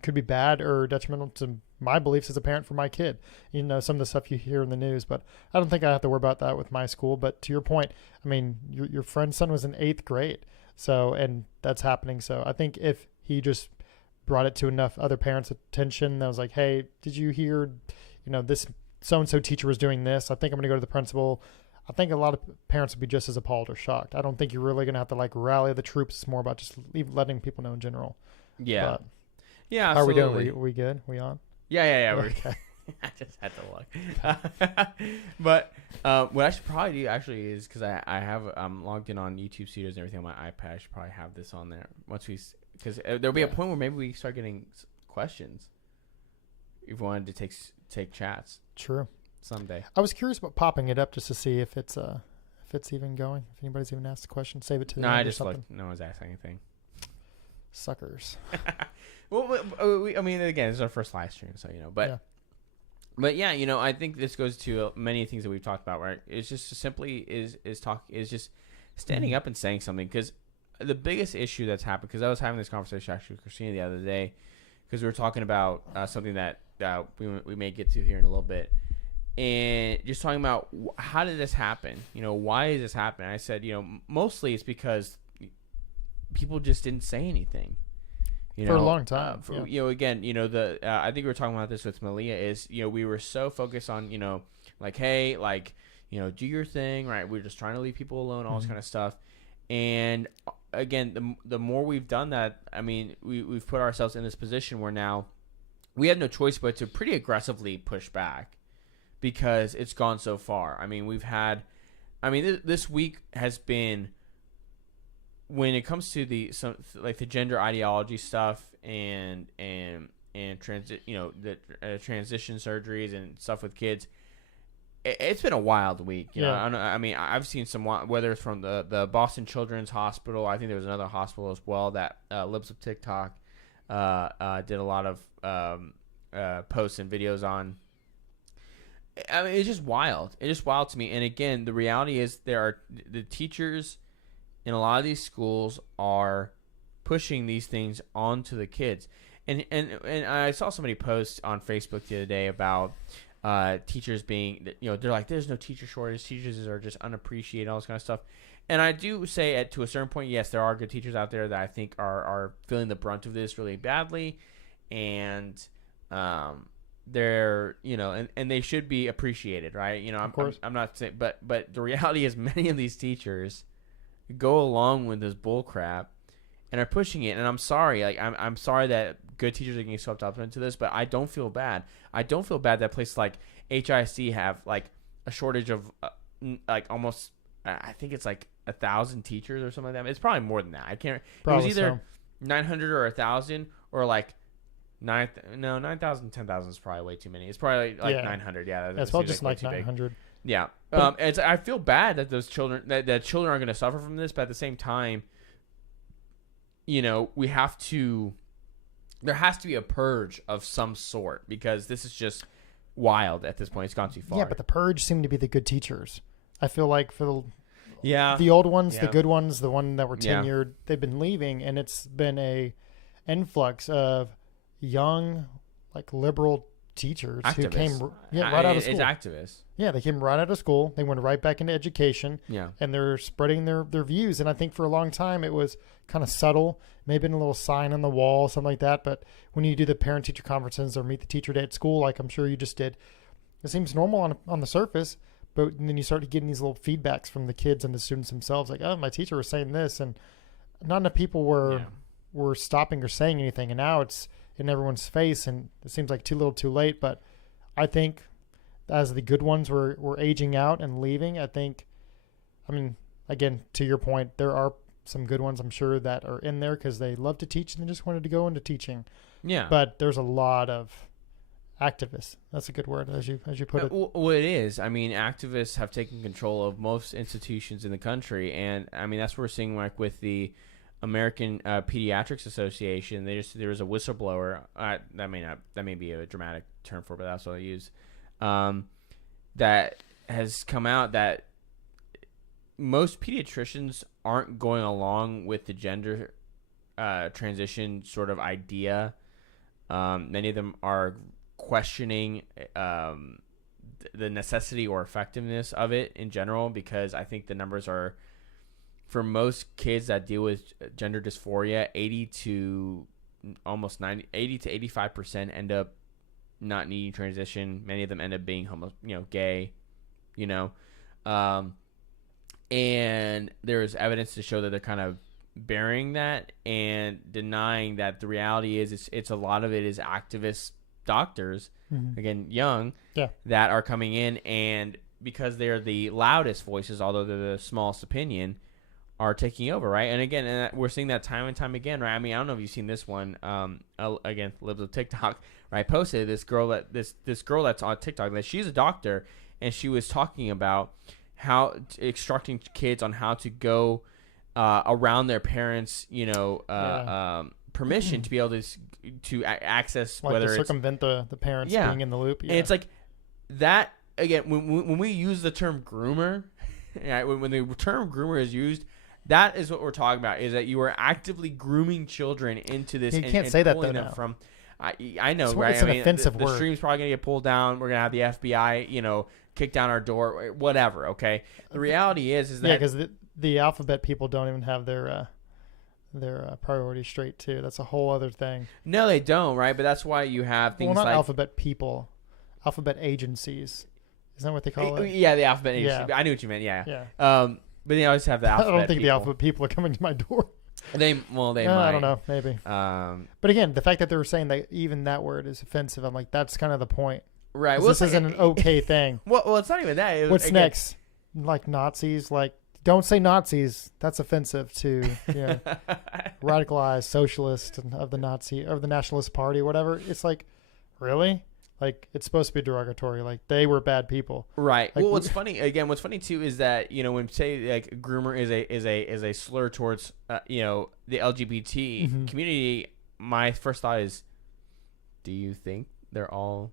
could be bad or detrimental to my beliefs as a parent for my kid. Some of the stuff you hear in the news, but I don't think I have to worry about that with my school. But to your point, I mean, your friend's son was in 8th grade, and that's happening. So I think if he just brought it to enough other parents' attention, that was like, hey, did you hear, this so-and-so teacher was doing this? I think I'm going to go to the principal. I think a lot of parents would be just as appalled or shocked. I don't think you're really going to have to, like, rally the troops. It's more about just letting people know in general. Yeah. But yeah. How Absolutely. are we doing? We good? We on? Yeah. Okay. I just had to look. But what I should probably do actually is because I have logged in on YouTube Studios and everything on my iPad. I should probably have this on there once because there'll be a point where maybe we start getting questions. If we wanted to take chats. True. Someday. I was curious about popping it up just to see if it's even going. If anybody's even asked a question, save it to the no. end I or just something. looked. No one's asked anything. Suckers. Well, I mean, again, this is our first live stream, so But yeah, I think this goes to many things that we've talked about, right? It's just simply is just standing up and saying something, because the biggest issue that's happened, because I was having this conversation actually with Christina the other day, because we were talking about something that we may get to here in a little bit, and just talking about how did this happen? Why is this happening? I said, mostly it's because people just didn't say anything. For a long time. Again, I think we were talking about this with Malia is, we were so focused on, like, hey, like, do your thing, right? We're just trying to leave people alone, all this kind of stuff. And again, the more we've done that, I mean, we've put ourselves in this position where now we have no choice but to pretty aggressively push back because it's gone so far. I mean, this week has been, when it comes to the gender ideology stuff and transit, transition surgeries and stuff with kids, it's been a wild week. I mean, I've seen some, whether it's from the Boston Children's Hospital. I think there was another hospital as well that Lips of TikTok did a lot of posts and videos on. I mean, it's just wild. It's just wild to me. And again, the reality is the teachers in a lot of these schools are pushing these things onto the kids. And I saw somebody post on Facebook the other day about teachers being, they're like, there's no teacher shortage. Teachers are just unappreciated, all this kind of stuff. And I do say to a certain point, yes, there are good teachers out there that I think are feeling the brunt of this really badly. And they're, and they should be appreciated, right? Of course. I'm not saying, but the reality is many of these teachers go along with this bull crap and are pushing it. And I'm sorry, like I'm sorry that good teachers are getting swept up into this, but I don't feel bad. I don't feel bad that places like HIC have like a shortage of like almost, I think it's like 1,000 teachers or something like that. It's probably more than that. I can't. Probably it was either 900 or 1,000 or like 9,000, 10,000 is probably way too many. It's probably like 900. Yeah, that's probably just like 900. Yeah. I feel bad that those children that children are going to suffer from this, but at the same time, we have to. There has to be a purge of some sort because this is just wild at this point. It's gone too far. Yeah, but the purge seem to be the good teachers. I feel like for the the old ones, the good ones, the one that were tenured, they've been leaving, and it's been a influx of young, like liberal teachers who came right out of school. It's activists. Yeah, they came right out of school. They went right back into education. Yeah. And they're spreading their views. And I think for a long time it was kind of subtle, maybe in a little sign on the wall, something like that. But when you do the parent-teacher conferences or meet the teacher day at school, like I'm sure you just did, it seems normal on the surface. But then you start getting these little feedbacks from the kids and the students themselves, like, oh, my teacher was saying this. And not enough people were stopping or saying anything. And now it's in everyone's face, and it seems like too little too late. But I think as the good ones were aging out and leaving, I mean, again, to your point, there are some good ones, I'm sure, that are in there because they love to teach and they just wanted to go into teaching. Yeah. But there's a lot of activists. That's a good word, as you put it. Well, it is. I mean, activists have taken control of most institutions in the country, and I mean that's what we're seeing like with the American Pediatrics Association. There was a whistleblower. That may be a dramatic term for it, but that's what I use. That has come out that most pediatricians aren't going along with the gender transition sort of idea. Many of them are questioning the necessity or effectiveness of it in general, because I think the numbers are, for most kids that deal with gender dysphoria, 80 to 85% end up not needing transition. Many of them end up being gay, and there's evidence to show that they're kind of burying that and denying that the reality is it's a lot of it is activists doctors, again, young, Yeah. that are coming in, and because they're the loudest voices, although they're the smallest opinion, are taking over, right? And again, we're seeing that time and time again, right? I mean, I don't know if you've seen this one. Again, lives of TikTok, right? Posted this girl this girl that's on TikTok, that she's a doctor, and she was talking about how instructing kids on how to go around their parents, permission to be able to access, like whether to it's circumvent the parents being in the loop. Yeah. And it's like that again. When we use the term groomer, right, when the term groomer is used, that is what we're talking about. Is that you are actively grooming children into this? You can't say that though now. From I know, it's, right? It's an offensive word. The stream's probably gonna get pulled down. We're gonna have the FBI, kick down our door, whatever. Okay. The reality is that because the alphabet people don't even have their priorities straight too. That's a whole other thing. No, they don't, right? But that's why you have things not like alphabet people, alphabet agencies. Isn't that what they call it? Yeah, the alphabet agency. I knew what you meant. Yeah. Yeah. But they always have the alphabet. I don't think people. the alphabet people are coming to my door. They might. I don't know. Maybe. But again, the fact that they were saying that even that word is offensive, I'm like, that's kind of the point. Right. Well, this isn't an okay thing. Well, it's not even that. What's next? Like Nazis? Like, don't say Nazis. That's offensive to radicalized socialist of the Nationalist Party, whatever. It's like, really? Like, it's supposed to be derogatory. Like, they were bad people. Right. Like, well, what's funny too is that when say like groomer is a slur towards the LGBT community, my first thought is, do you think they're all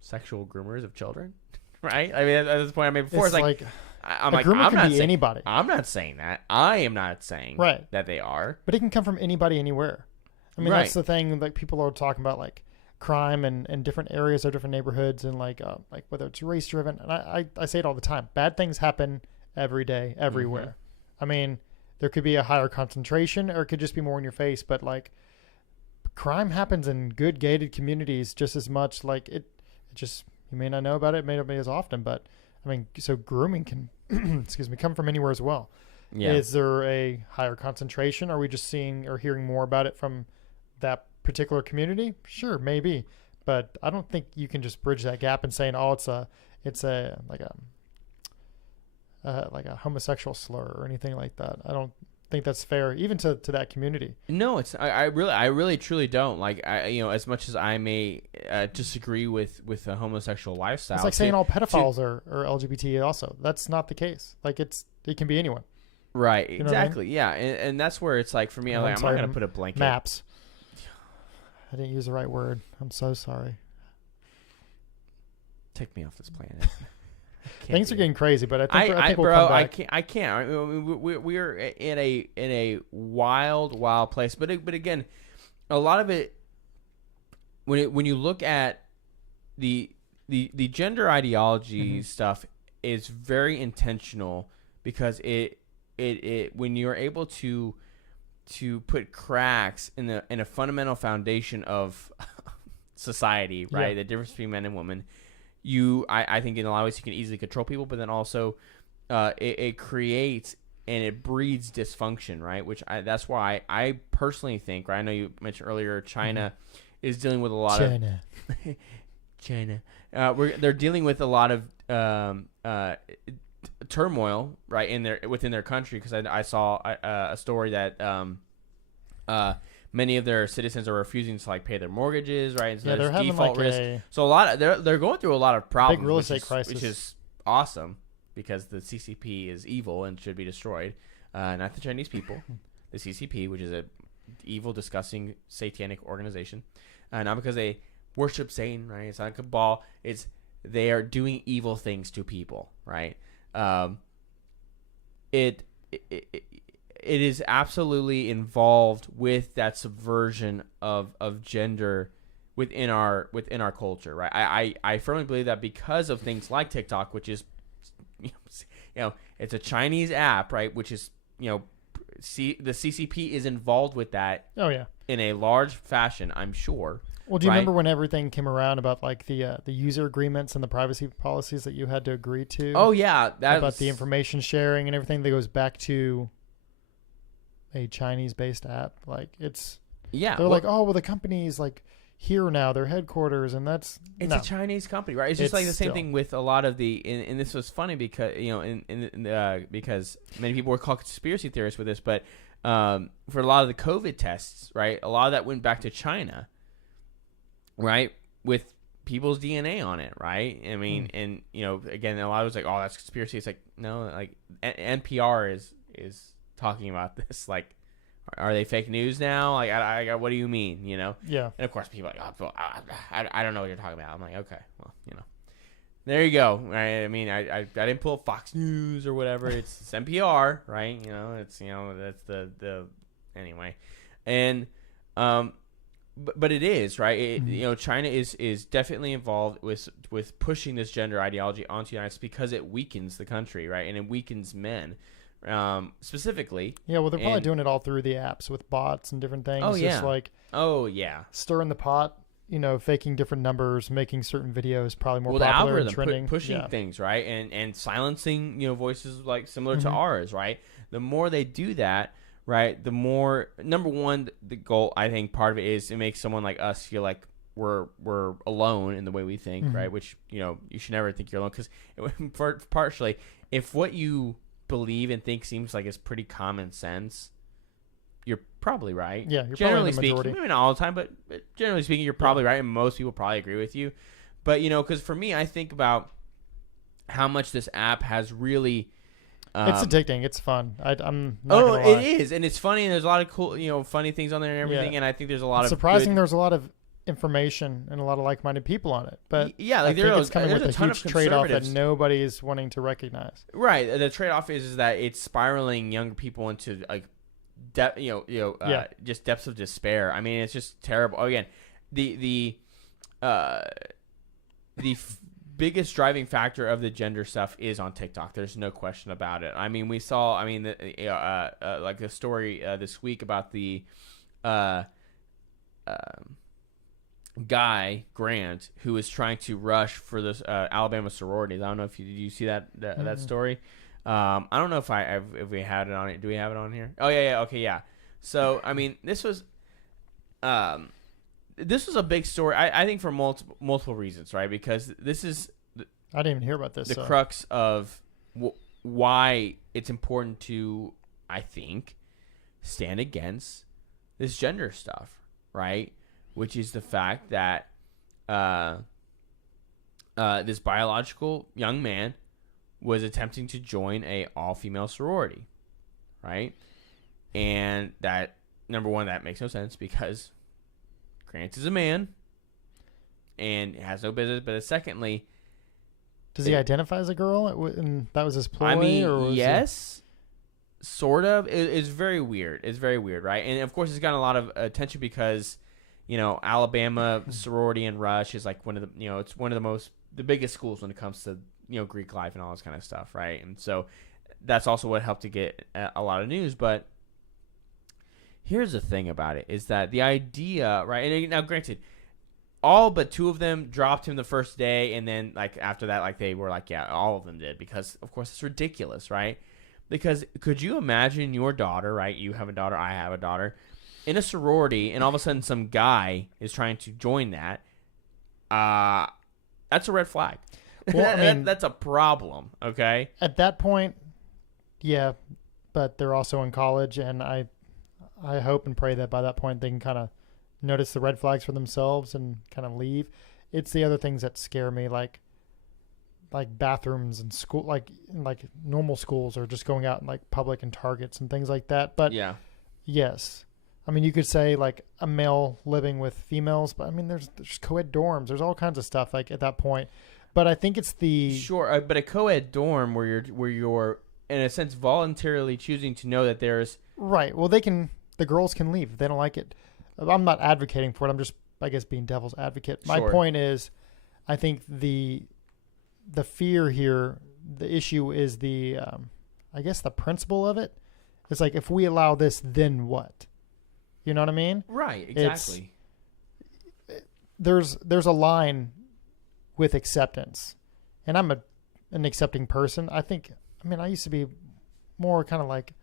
sexual groomers of children? Right. I mean, at this point I made before, it's like I'm not saying anybody. I'm not saying that. I am not saying that they are. But it can come from anybody anywhere. I mean, that's the thing. Like, people are talking about like crime and different areas or different neighborhoods, and like whether it's race driven. And I say it all the time. Bad things happen every day, everywhere. I mean, there could be a higher concentration, or it could just be more in your face. But like, crime happens in good gated communities just as much. Like it just, you may not know about it, it may not be as often, but I mean, so grooming can, come from anywhere as well. Yeah. Is there a higher concentration? Are we just seeing or hearing more about it from that particular community? Sure, maybe, but I don't think you can just bridge that gap and saying, oh, it's a homosexual slur or anything like that. I don't think that's fair, even to that community. No, it's I really truly don't. Like, as much as I may disagree with a homosexual lifestyle, it's like saying all pedophiles are LGBT. Also, that's not the case. Like, it can be anyone. Right. You know exactly. I mean? Yeah. And that's where it's like, for me, I'm not going to put a blanket. Maps. I didn't use the right word. I'm so sorry. Take me off this planet. Things are getting crazy, but I think we'll come back. I can't. I mean, we're in a wild place. But again, a lot of it, when you look at the gender ideology stuff, is very intentional, because it when you're able to put cracks in a fundamental foundation of society, right? Yeah. The difference between men and women. I think in a lot of ways you can easily control people, but then also it creates and it breeds dysfunction, right? That's why I personally think, right? I know you mentioned earlier China is dealing with a lot of China. They're dealing with a lot of turmoil, right, within their country, because I saw a story that many of their citizens are refusing to pay their mortgages, right? So they're having default risk. So they're going through a lot of problems, big real estate crisis, which is awesome, because the CCP is evil and should be destroyed. Not the Chinese people, the CCP, which is a evil, disgusting, satanic organization, not because they worship Satan, right? It's not a cabal. It's they are doing evil things to people, right? It is absolutely involved with that subversion of gender within our culture, right? I firmly believe that because of things like TikTok, which is it's a Chinese app, right? Which is the CCP is involved with that. Oh yeah, in a large fashion, I'm sure. Well, do you remember when everything came around about the user agreements and the privacy policies that you had to agree to? Oh yeah, about the information sharing and everything that goes back to a Chinese-based app. They're like, oh well, the company's here now, their headquarters, and it's a Chinese company, right? It's just like the same thing with a lot of the, and this was funny because because many people were called conspiracy theorists with this, but for a lot of the COVID tests, right, a lot of that went back to China, right, with people's DNA on it, right? I mean, and again, a lot of it was like, oh, that's conspiracy. It's like, no, like NPR is talking about this, like. Are they fake news now? Like, I what do you mean? Yeah. And of course, people are like, oh, I don't know what you're talking about. I'm like, okay, well, there you go. I mean, I didn't pull Fox News or whatever. It's NPR, right? It's that's the anyway, and but it is right. China is definitely involved with pushing this gender ideology onto the United States because it weakens the country, right, and it weakens men. Specifically. Yeah, well, they're probably doing it all through the apps with bots and different things. Oh, yeah. Just like, stirring the pot, faking different numbers, making certain videos probably more popular and trending. Pushing things, right? And silencing, voices like similar to ours, right? The more they do that, right, the more, number one, the goal, I think part of it is it makes someone like us feel like we're alone in the way we think, right? Which, you should never think you're alone because partially, if what you believe and think seems like it's pretty common sense, you're probably right. Yeah, you're generally probably speaking, maybe not all the time, but generally speaking, you're probably right, and most people probably agree with you. But because for me, I think about how much this app has really. It's addicting. It's fun. I'm not gonna lie. It is, and it's funny, and there's a lot of cool, funny things on there and everything. And I think there's a lot of surprising. There's a lot of information and a lot of like-minded people on it, but like it's coming with a huge trade-off that nobody is wanting to recognize. Right, the trade-off is that it's spiraling younger people into like, just depths of despair. I mean, it's just terrible. Again, the biggest driving factor of the gender stuff is on TikTok. There's no question about it. I mean, we saw. I mean, like a story this week about the. Guy Grant who was trying to rush for this Alabama sororities. I don't know if you see that story. I don't know if we had it on it. Do we have it on here? Oh yeah. Okay, yeah. So I mean, this was a big story. I think for multiple reasons, right? Because this is I didn't even hear about this. The crux of why it's important to, I think, stand against this gender stuff, right? Which is the fact that this biological young man was attempting to join a all-female sorority, right? And that, number one, that makes no sense because Grant is a man and has no business. But secondly, does he identify as a girl? And that was his ploy? I mean, yes. Sort of. It's very weird. It's very weird, right? And, of course, it's gotten a lot of attention because... Alabama sorority and rush is like one of the, it's one of the biggest schools when it comes to, Greek life and all this kind of stuff. Right. And so that's also what helped to get a lot of news. But here's the thing about it is that the idea, right. And now granted, all but two of them dropped him the first day. And then like after that, like they were like, yeah, all of them did because of course it's ridiculous. Right. Because could you imagine your daughter, right? You have a daughter. I have a daughter. In a sorority, and all of a sudden some guy is trying to join that, that's a red flag. Well, I mean, that's a problem, okay? At that point, yeah, but they're also in college, and I hope and pray that by that point they can kind of notice the red flags for themselves and kind of leave. It's the other things that scare me, like bathrooms and school, like normal schools, or just going out in like public and Targets and things like that. But yeah, yes. I mean, you could say like a male living with females, but I mean, there's co-ed dorms. There's all kinds of stuff like at that point. But I think it's the but a co-ed dorm where you're in a sense voluntarily choosing to know that there's right. Well, the girls can leave if they don't like it. I'm not advocating for it. I'm just, I guess, being devil's advocate. My point is, I think the fear here, the issue is I guess the principle of it. It's like if we allow this, then what? You know what I mean? Right, exactly. There's a line with acceptance. And I'm an accepting person. I used to be more kind of like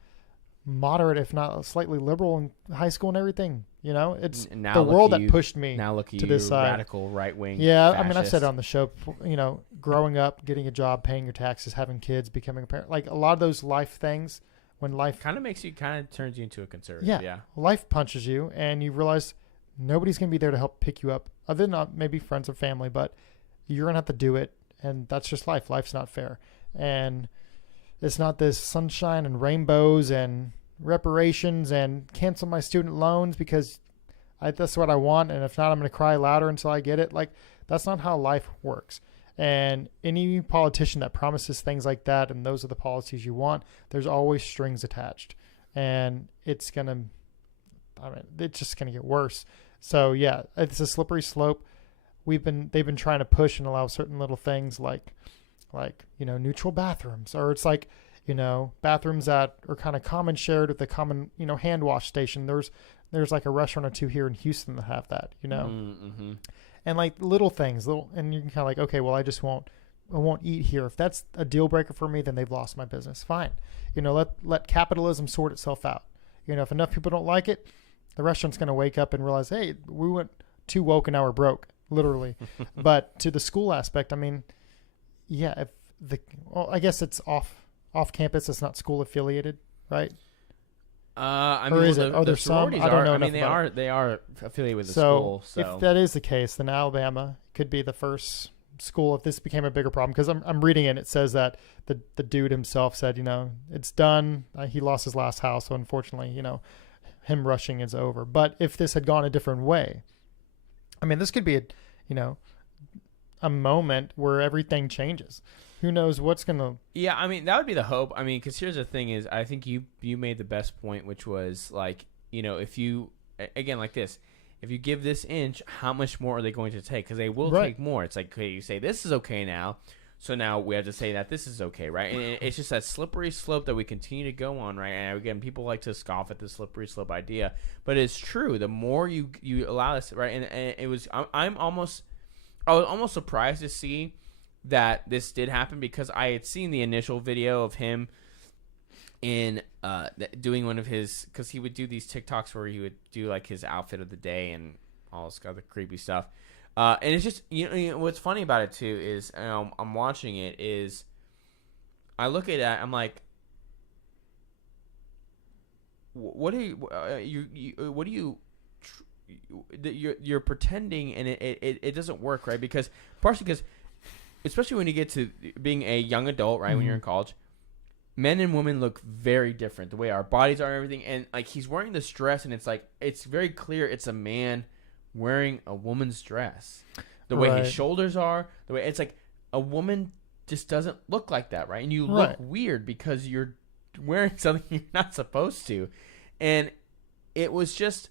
moderate, if not slightly liberal in high school and everything. You know, it's Now the look world at that you- pushed me Now look at to you, this side. radical right wing. Yeah, I mean, I've said it on the show. You know, growing up, getting a job, paying your taxes, having kids, becoming a parent, like a lot of those life things. When life kind of turns you into a conservative. Yeah. Life punches you, and you realize nobody's gonna be there to help pick you up, other than maybe friends or family. But you're gonna have to do it, and that's just life. Life's not fair, and it's not this sunshine and rainbows and reparations and cancel my student loans because that's what I want, and if not, I'm going to cry louder until I get it. Like, that's not how life works. And any politician that promises things like that, and those are the policies you want, there's always strings attached, and it's just going to get worse. So yeah, it's a slippery slope. They've been trying to push and allow certain little things like, you know, neutral bathrooms, or it's like, you know, bathrooms that are kind of common shared with a common, you know, hand wash station. There's like a restaurant or two here in Houston that have that, you know, and like little things, and you can kind of like, okay, well, I won't eat here. If that's a deal breaker for me, then they've lost my business. Fine. You know, let capitalism sort itself out. You know, if enough people don't like it, the restaurant's going to wake up and realize, hey, we went too woke and now we're broke, literally. But to the school aspect, I mean, yeah, I guess it's off campus. It's not school affiliated, right? I or mean, is it? There's some. I don't know. I mean, they are affiliated with the school. So if that is the case, then Alabama could be the first school if this became a bigger problem. Because I'm reading it, and it says that the dude himself said, you know, it's done. He lost his last house, so unfortunately, you know, him rushing is over. But if this had gone a different way, I mean, this could be a moment where everything changes. Who knows what's going to... Yeah, I mean, that would be the hope. I mean, because here's the thing is, I think you made the best point, which was, like, you know, if you... Again, like this. If you give this inch, how much more are they going to take? Because they will take more. It's like, okay, you say this is okay now, so now we have to say that this is okay, right? And it's just that slippery slope that we continue to go on, right? And again, people like to scoff at the slippery slope idea, but it's true. The more you allow this, right? And it was... I was almost surprised to see that this did happen, because I had seen the initial video of him in doing one of his, because he would do these TikToks where he would do like his outfit of the day and all this other creepy stuff, and it's just, you know what's funny about it too is, I'm watching it, is I look at it, I'm like, what are you're pretending, and it doesn't work, right? Because partially because, especially when you get to being a young adult, right, when you're in college, men and women look very different. The way our bodies are and everything. And, like, he's wearing this dress, and it's, like, it's very clear it's a man wearing a woman's dress. The way his shoulders are, the way... It's like a woman just doesn't look like that, right? And you look weird because you're wearing something you're not supposed to. And it was just...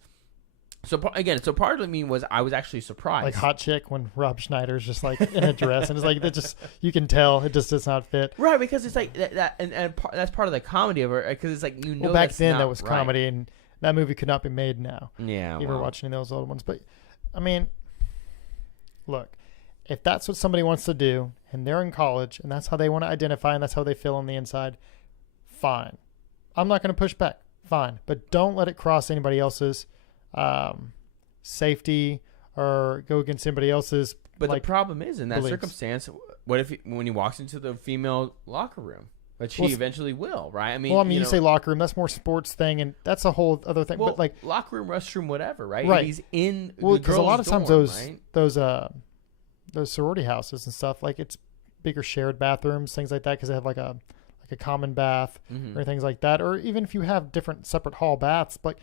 So part of me was, I was actually surprised. Like Hot Chick, when Rob Schneider's just like in a dress, and it's like, that just, you can tell it just does not fit. Right, because it's like that and that's part of the comedy of it, because it's like, you know, well, back then that was comedy, and that movie could not be made now. Yeah, you were watching those old ones, but I mean, look, if that's what somebody wants to do, and they're in college, and that's how they want to identify, and that's how they feel on the inside, fine. I'm not going to push back. Fine, but don't let it cross anybody else's safety or go against somebody else's. But the problem is, in that circumstance, what if when he walks into the female locker room, which he eventually will, right? I mean, you say locker room, that's more sports thing, and that's a whole other thing. Well, but like locker room, restroom, whatever, right? Right. He's in because a lot of times those right? sorority houses and stuff, like, it's bigger shared bathrooms, things like that, because they have like a common bath or things like that, or even if you have different separate hall baths, but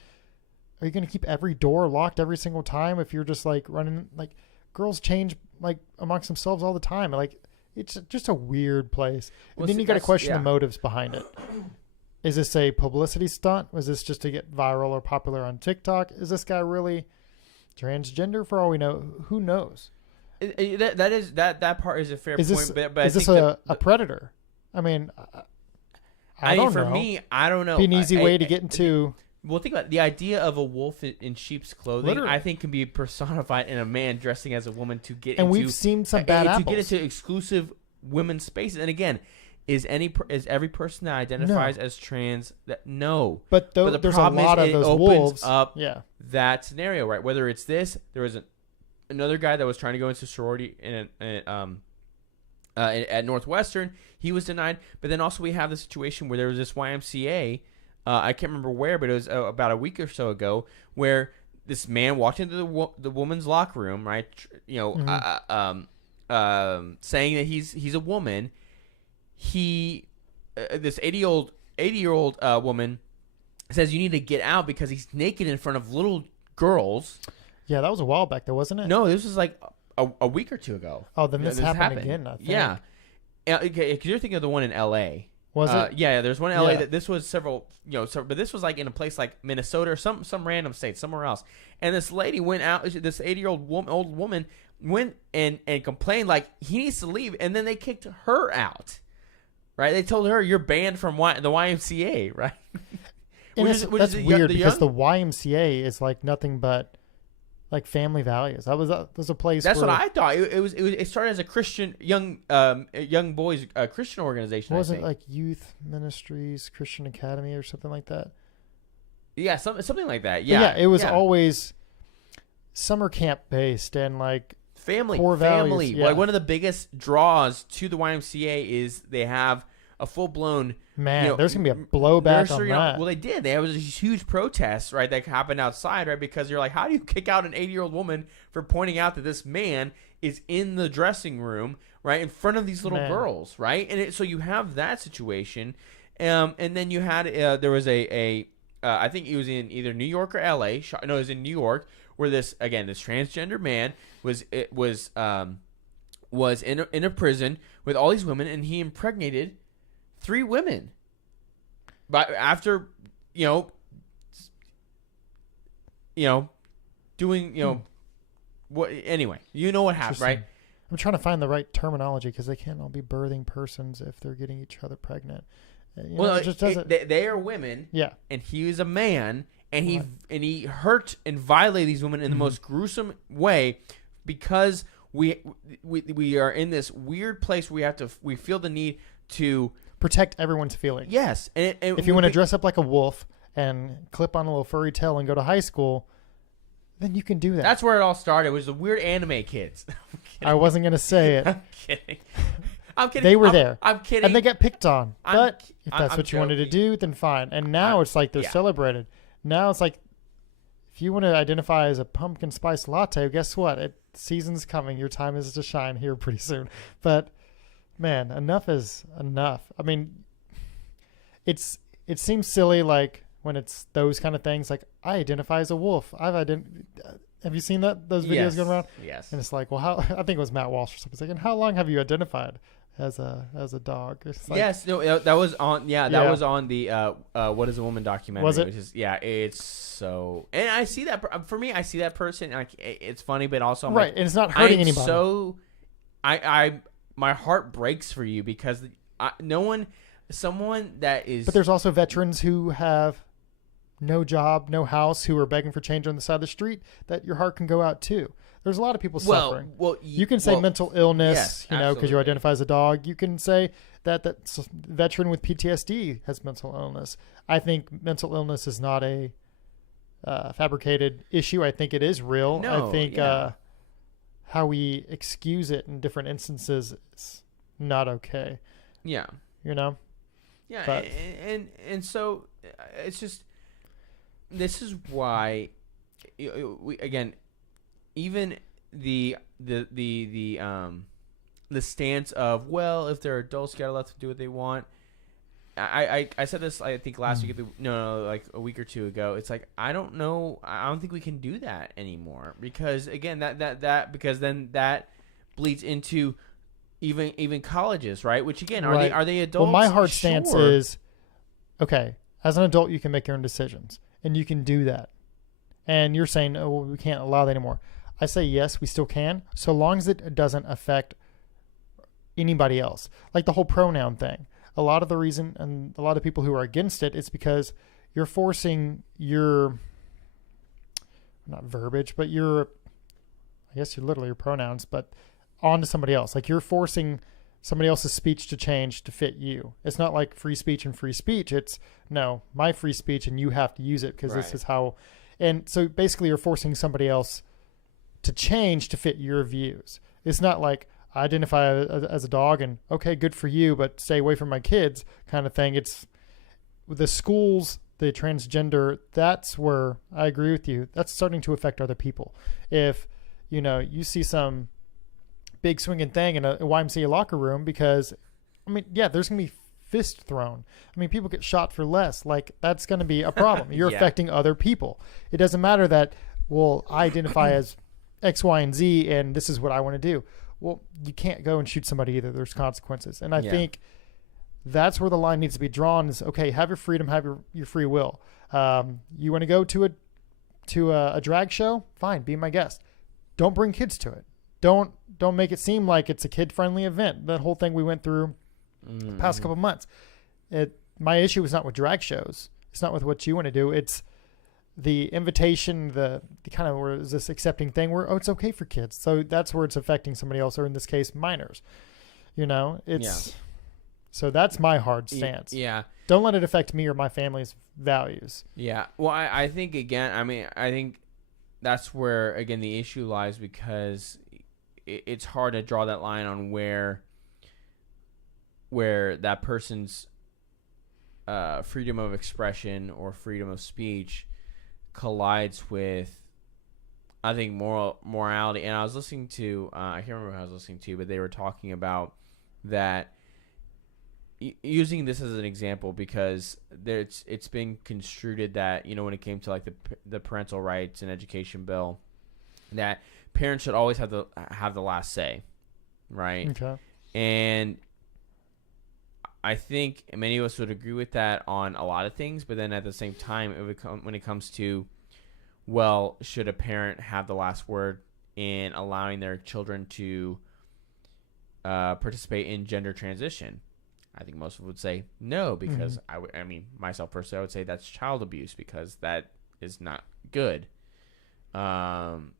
are you going to keep every door locked every single time if you're just like running? Like, girls change like amongst themselves all the time. Like, it's just a weird place. And then you got to question the motives behind it. Is this a publicity stunt? Was this just to get viral or popular on TikTok? Is this guy really transgender? For all we know, who knows? That part is a fair point. But is this a predator? I mean, I don't know. For me, I don't know. Be an easy way to get into. Well, think about it. The idea of a wolf in sheep's clothing. Literally. I think, can be personified in a man dressing as a woman to get into. And we've seen some bad apples. To get into exclusive women's spaces. And again, is every person that identifies as trans no. But the there's a problem lot is of those opens wolves. up Yeah. that scenario, right? Whether it's this, there was another guy that was trying to go into sorority at Northwestern. He was denied. But then also we have the situation where there was this YMCA. I can't remember where, but it was about a week or so ago, where this man walked into the woman's locker room, right? Saying that he's a woman. This 80-year-old woman says you need to get out because he's naked in front of little girls. Yeah, that was a while back though, wasn't it? No, this was like a week or two ago. Oh, then this happened again, I think. Yeah. Because you're thinking of the one in L.A. Was it? Yeah, there's one in L.A. that this was several, but this was like in a place like Minnesota or some random state, somewhere else. And this lady went out, this 80-year-old old woman went and complained like he needs to leave, and then they kicked her out. Right? They told her you're banned from the YMCA, right? That's weird because the YMCA is like nothing but like family values. That was a place. That's what I thought. It started as a Christian young boys Christian organization. Wasn't it like Youth Ministries Christian Academy or something like that? Yeah, something like that. Yeah, it was always summer camp based and like family. Yeah. Like one of the biggest draws to the YMCA is they have a full blown. Man, there's gonna be a blowback on that. Well, they did. There was a huge protest, right, that happened outside, right, because you're like, how do you kick out an 80-year-old woman for pointing out that this man is in the dressing room, right, in front of these little girls, right? And so you have that situation, and then you had there was I think it was in either New York or L.A. No, it was in New York, where this transgender man was in a prison with all these women, and he impregnated 3 women. But after, doing, what? Anyway, you know what happened, right? I'm trying to find the right terminology because they can't all be birthing persons if they're getting each other pregnant. It just doesn't. They are women. Yeah. And he was a man, and he hurt and violated these women in the most gruesome way because we are in this weird place where we feel the need to protect everyone's feelings. Yes. And if you want to dress up like a wolf and clip on a little furry tail and go to high school, then you can do that. That's where it all started. It was the weird anime kids. I wasn't going to say it. I'm kidding. They were there. I'm kidding. And they got picked on. But if that's what you wanted to do, then fine. And now it's like they're celebrated. Now it's like, if you want to identify as a pumpkin spice latte, guess what? Season's coming. Your time is to shine here pretty soon. But man, enough is enough. I mean, it seems silly, like when it's those kind of things. Like I identify as a wolf. Have you seen those videos going around? Yes. And it's like, well, how? I think it was Matt Walsh or something. It's like, and how long have you identified as a dog? It's like, yes. No, that was on. Yeah, that was on the What Is a Woman documentary. Was it? Which is, it's so. And I see that for me. I see that person. Like it's funny, but also I'm right. Like, and it's not hurting anybody. So, my heart breaks for you because someone that is. But there's also veterans who have no job, no house, who are begging for change on the side of the street, that your heart can go out to. There's a lot of people suffering. Well, you can say mental illness, yes, because you identify as a dog. You can say that veteran with PTSD has mental illness. I think mental illness is not a fabricated issue. I think it is real. No, I think how we excuse it in different instances is not okay. Yeah. Yeah. But. And so it's just. This is why, even the stance of, well, if they're adults, you gotta let them do what they want. I said this, I think last week, like a week or two ago. It's like I don't know. I don't think we can do that anymore because again, because then that bleeds into even colleges, right? Which again, are they adults? Well, my hard stance is, okay, as an adult, you can make your own decisions. And you can do that. And you're saying, oh, well, we can't allow that anymore. I say, yes, we still can, so long as it doesn't affect anybody else. Like the whole pronoun thing. A lot of the reason, and a lot of people who are against it, is because you're forcing your, not verbiage, but I guess you're literally your pronouns, but onto somebody else. Like you're forcing somebody else's speech to change to fit you. It's not like free speech and free speech. It's no, my free speech and you have to use it because this is how. And so basically you're forcing somebody else to change to fit your views. It's not like I identify as a dog and okay, good for you, but stay away from my kids kind of thing. It's the schools, the transgender, that's where I agree with you. That's starting to affect other people. If, you see some big swinging thing in a YMCA locker room because, there's going to be fist thrown. People get shot for less. Like, that's going to be a problem. You're affecting other people. It doesn't matter that, well, I identify as X, Y, and Z, and this is what I want to do. Well, you can't go and shoot somebody either. There's consequences. And I think that's where the line needs to be drawn is, okay, have your freedom, have your free will. You want to go to a drag show? Fine, be my guest. Don't bring kids to it. Don't make it seem like it's a kid-friendly event. That whole thing we went through the past couple of months. My issue is not with drag shows. It's not with what you want to do. It's the invitation, the kind of where is this accepting thing where, it's okay for kids. So that's where it's affecting somebody else, or in this case, minors. So that's my hard stance. Yeah. Don't let it affect me or my family's values. Yeah. Well, I think, again, I think that's where, again, the issue lies because it's hard to draw that line on where that person's freedom of expression or freedom of speech collides with, I think, morality. And I was listening to, I can't remember who I was listening to, but they were talking about that, using this as an example because it's been construed that, when it came to like the parental rights and education bill, that parents should always have the last say, right? Okay. And I think many of us would agree with that on a lot of things, but then at the same time, when it comes to, well, should a parent have the last word in allowing their children to participate in gender transition? I think most would say no, because myself personally, I would say that's child abuse because that is not good. And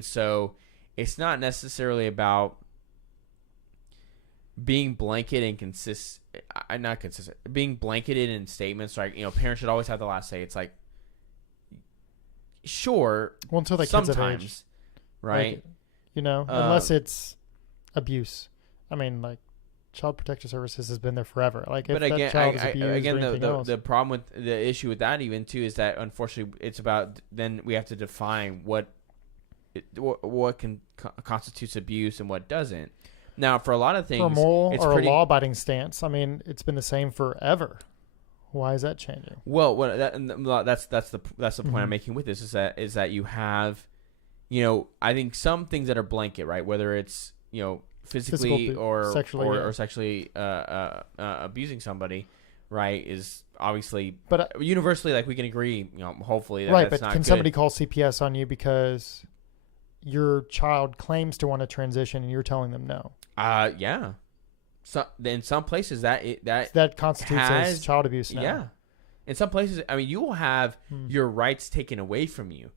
so it's not necessarily about being blanketed and being blanketed in statements like, parents should always have the last say. It's like, sure, until the kids of age, right? Like, unless it's abuse. Child Protective Services has been there forever. Like, if that child is abused, the problem with the issue with that even too is that unfortunately it's about then we have to define what constitutes abuse and what doesn't. Now, for a lot of things, for a moral or a law-abiding stance, it's been the same forever. Why is that changing? Well, that's the point I'm making with this is that you have, I think some things that are blanket, right? Whether it's physically or sexually abusing somebody, right, is obviously, but universally, like, we can agree, hopefully, right. That's but not can good. Somebody call CPS on you because your child claims to want to transition and you're telling them no? Yeah. So in some places that constitutes as child abuse now. Yeah. In some places, you will have your rights taken away from you.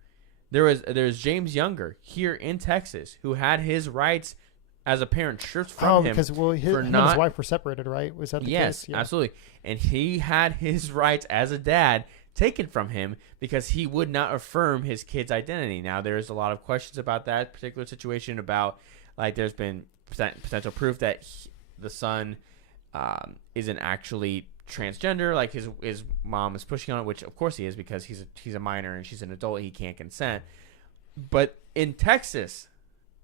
There's James Younger here in Texas who had his rights as a parent stripped from him. Because him and his wife were separated, right? Was that the case? Yes, absolutely. And he had his rights as a dad taken from him because he would not affirm his kid's identity. Now, there's a lot of questions about that particular situation about, like, there's been potential proof that the son isn't actually transgender, like his mom is pushing on it, which of course he is because he's a minor and she's an adult, he can't consent. But in Texas,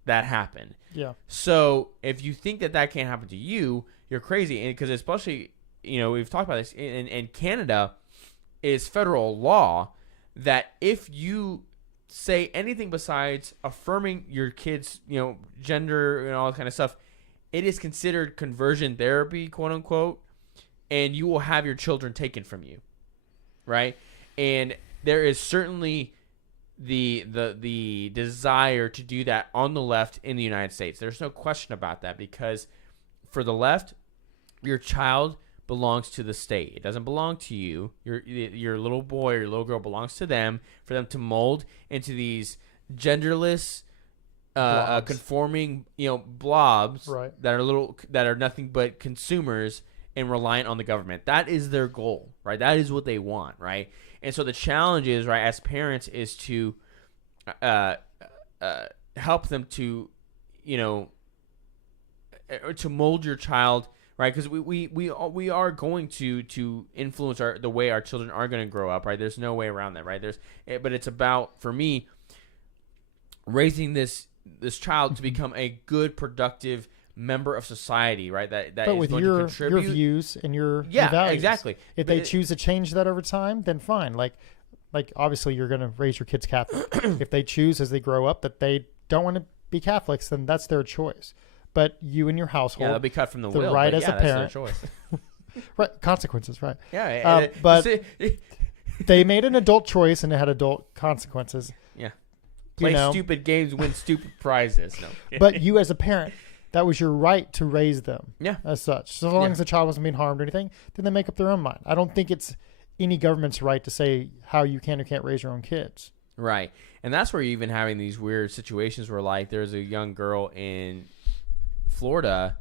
that happened. Yeah. So if you think that can't happen to you, you're crazy. And because especially, we've talked about this in Canada, is federal law that if you say anything besides affirming your kid's, gender and all that kind of stuff, it is considered conversion therapy, quote unquote, and you will have your children taken from you, right? And there is certainly the desire to do that on the left in the United States. There's no question about that because for the left, your child belongs to the state. It doesn't belong to you. Your little boy or your little girl belongs to them for them to mold into these genderless conforming, blobs Right. that are nothing but consumers and reliant on the government. That is their goal, right? That is what they want, right? And so the challenge is, right, as parents, is to help them to, to mold your child, right? Because we are going to influence the way our children are going to grow up, right? There's no way around that, right? But it's about, for me, raising this child to become a good, productive member of society, right? That but is with going your, to contribute. your views and your Yeah, values. exactly. If they choose to change that over time, then fine. Like obviously you're going to raise your kids Catholic. If they choose as they grow up that they don't want to be Catholics, then that's their choice. But you and your household, they'll be cut from the the will. right but as a that's their parent, choice. right? Consequences, right? Yeah, but they made an adult choice and it had adult consequences. Yeah. Play stupid games, win stupid prizes. No. But you as a parent, that was your right to raise them. Yeah. As such. So long as the child wasn't being harmed or anything, then they make up their own mind. I don't think it's any government's right to say how you can or can't raise your own kids. Right. And that's where you're even having these weird situations where, like, there's a young girl in Florida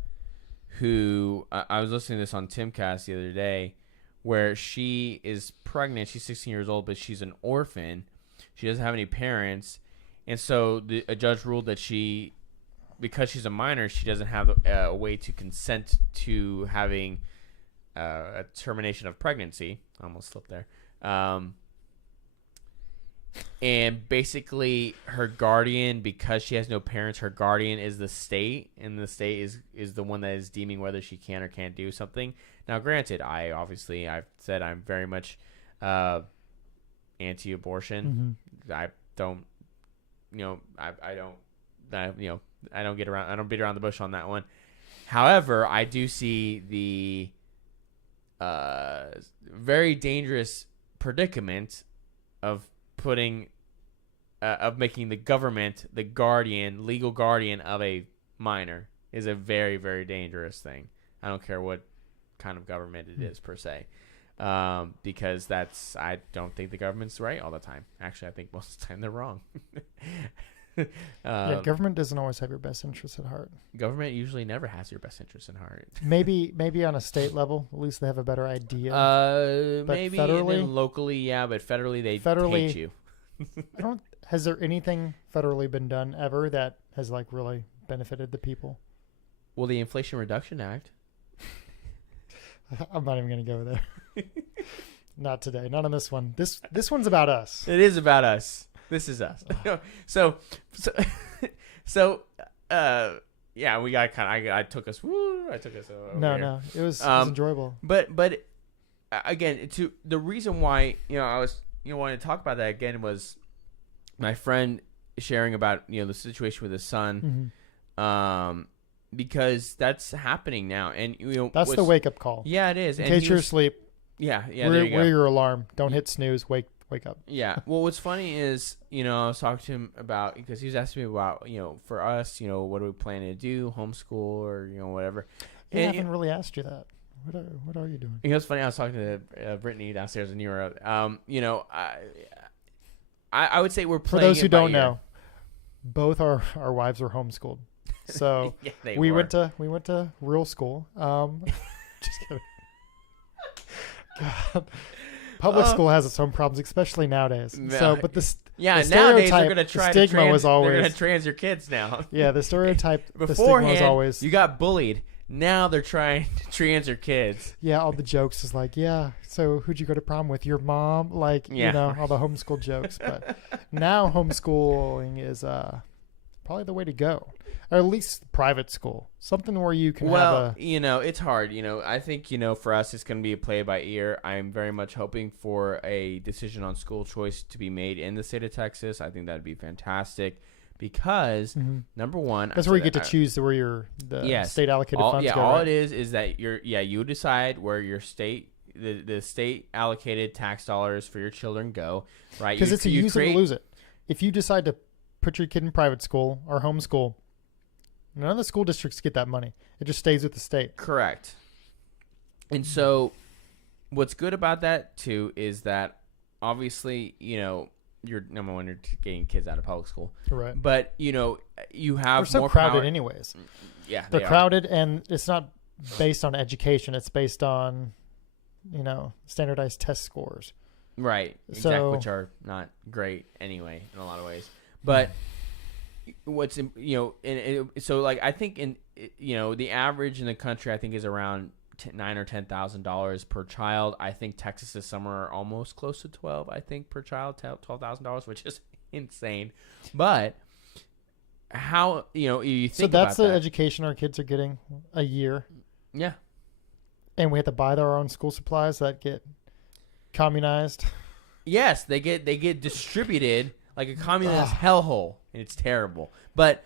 who I was listening to this on Timcast the other day, where she is pregnant. She's 16 years old, but she's an orphan. She doesn't have any parents. And so a judge ruled that because she's a minor, she doesn't have a way to consent to having a termination of pregnancy. I almost slipped there. And basically, her guardian, because she has no parents, her guardian is the state, and the state is the one that is deeming whether she can or can't do something. Now, granted, I've said I'm very much anti-abortion. Mm-hmm. I don't. I don't beat around the bush on that one. However, I do see the very dangerous predicament of making the government the legal guardian of a minor is a very, very dangerous thing. I don't care what kind of government it is per se. Because I don't think the government's right all the time. Actually, I think most of the time they're wrong. Government doesn't always have your best interests at heart. Government usually never has your best interests in heart. Maybe on a state level, at least they have a better idea. Maybe federally, and then locally, yeah, but federally they hate you. Has there anything federally been done ever that has like really benefited the people? Well, the Inflation Reduction Act. I'm not even going to go there. Not today. Not on this one. This one's about us. It is about us. This is us. So, we got I took us. Over No. It was enjoyable. But again, to the reason why I was wanting to talk about that again was my friend sharing about the situation with his son. Mm-hmm. Because that's happening now, and that's the wake up call. Yeah, it is. In case you're asleep. Yeah. Wear your alarm. Don't hit snooze. Wake up. Yeah. Well, what's funny is I was talking to him about, because he was asking me about for us what do we plan to do, homeschool or whatever. I haven't really asked you that. What are you doing? It was funny. I was talking to Brittany downstairs in Europe. I would say we're playing. For those who don't know, both our wives are homeschooled. So yeah, we went to rural school. Just kidding. God, public school has its own problems, especially nowadays. So, but the nowadays they're going to try the stigma was always they're going to trans your kids now. Yeah, the stereotype. Beforehand, the stigma was always you got bullied. Now they're trying to trans your kids. Yeah, all the jokes is like, yeah. So who'd you go to prom with? Your mom? Like, all the homeschool jokes. But now homeschooling is probably the way to go. Or at least private school. Something where you can have it's hard. I think, for us, it's going to be a play by ear. I'm very much hoping for a decision on school choice to be made in the state of Texas. I think that'd be fantastic because, number one... That's where you get to choose where the state allocated funds go. All it is that you decide where your state... The state allocated tax dollars for your children go, right? Because it's a use it or lose it. If you decide to put your kid in private school or homeschool, none of the school districts get that money. It just stays with the state. Correct. And so what's good about that, too, is that obviously, you're number one, you're getting kids out of public school. Right. But you have They're so more crowded power. anyways. Yeah, They're crowded, and it's not based on education. It's based on, standardized test scores. Right. Exactly, So, which are not great anyway in a lot of ways. But what's so like I think the average in the country I think is around $9,000 or $10,000 per child. I think Texas is somewhere almost close to 12. I think per child, $12,000, which is insane. But how you think so that's about the education our kids are getting a year, yeah, and we have to buy our own school supplies that get communized. Yes, they get distributed like a communist hellhole, and it's terrible. But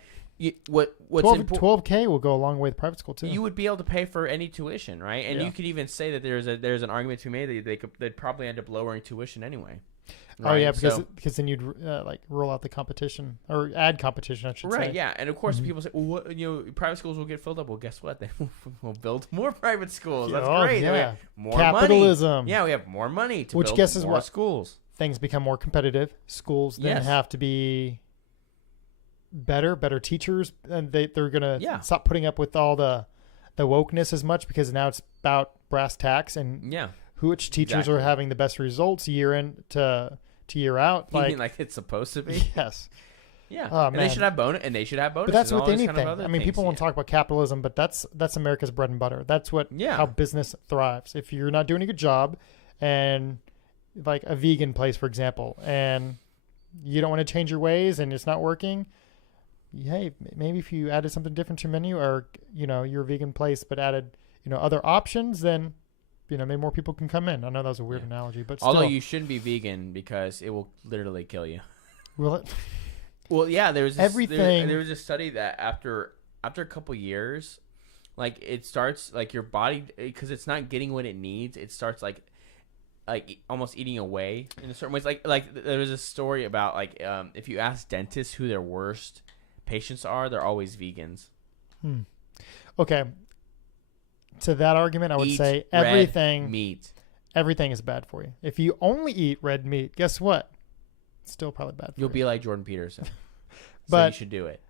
what's 12K will go a long way with private school too. You would be able to pay for any tuition, right? And Yeah. you could even say that there's an argument to be made that they'd probably end up lowering tuition anyway. Oh Right? yeah, because then you'd roll out the competition or add competition, I should say. Right, yeah, and of course people say, well, private schools will get filled up. Well, guess what? They will build more private schools. That's great. Yeah. We have more Capitalism. money. Yeah, we have more money to Which build guesses more what? schools. Things become more competitive. Schools then have to be better teachers, and they're gonna stop putting up with all the wokeness as much, because now it's about brass tacks and which teachers are having the best results year in to year out. You mean like it's supposed to be? Yes. Yeah. Oh, and they should have bonuses. But that's with anything. Kind of People want to talk about capitalism, but that's America's bread and butter. That's how business thrives. If you're not doing a good job, and like a vegan place, for example, and you don't want to change your ways and it's not working, hey, maybe if you added something different to your menu, or your vegan place but added other options, then maybe more people can come in. I know that was a weird analogy, but still. Although you shouldn't be vegan because it will literally kill you. Will it? Well, yeah, there was a study that after a couple years, like it starts like your body, because it's not getting what it needs, it starts like almost eating away in a certain ways. Like there was a story about if you ask dentists who their worst patients are, they're always vegans. Okay. To that argument, I would say everything is bad for you. If you only eat red meat, guess what? It's still probably bad for you. You'll be like Jordan Peterson. But so you should do it.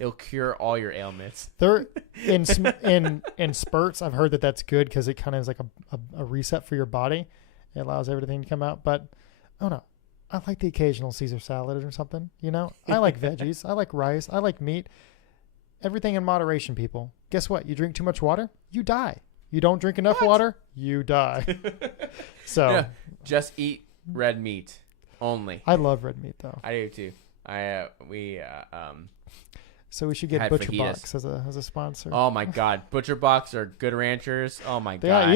It'll cure all your ailments. There, in spurts, I've heard that's good because it kind of is like a reset for your body. It allows everything to come out. But I don't know. I like the occasional Caesar salad or something. I like veggies. I like rice. I like meat. Everything in moderation, people. Guess what? You drink too much water, you die. You don't drink enough water, you die. So just eat red meat only. I love red meat though. I do too. So we should get Butcher Box as a sponsor. Oh my God, Butcher Box or Good Ranchers. Oh my God,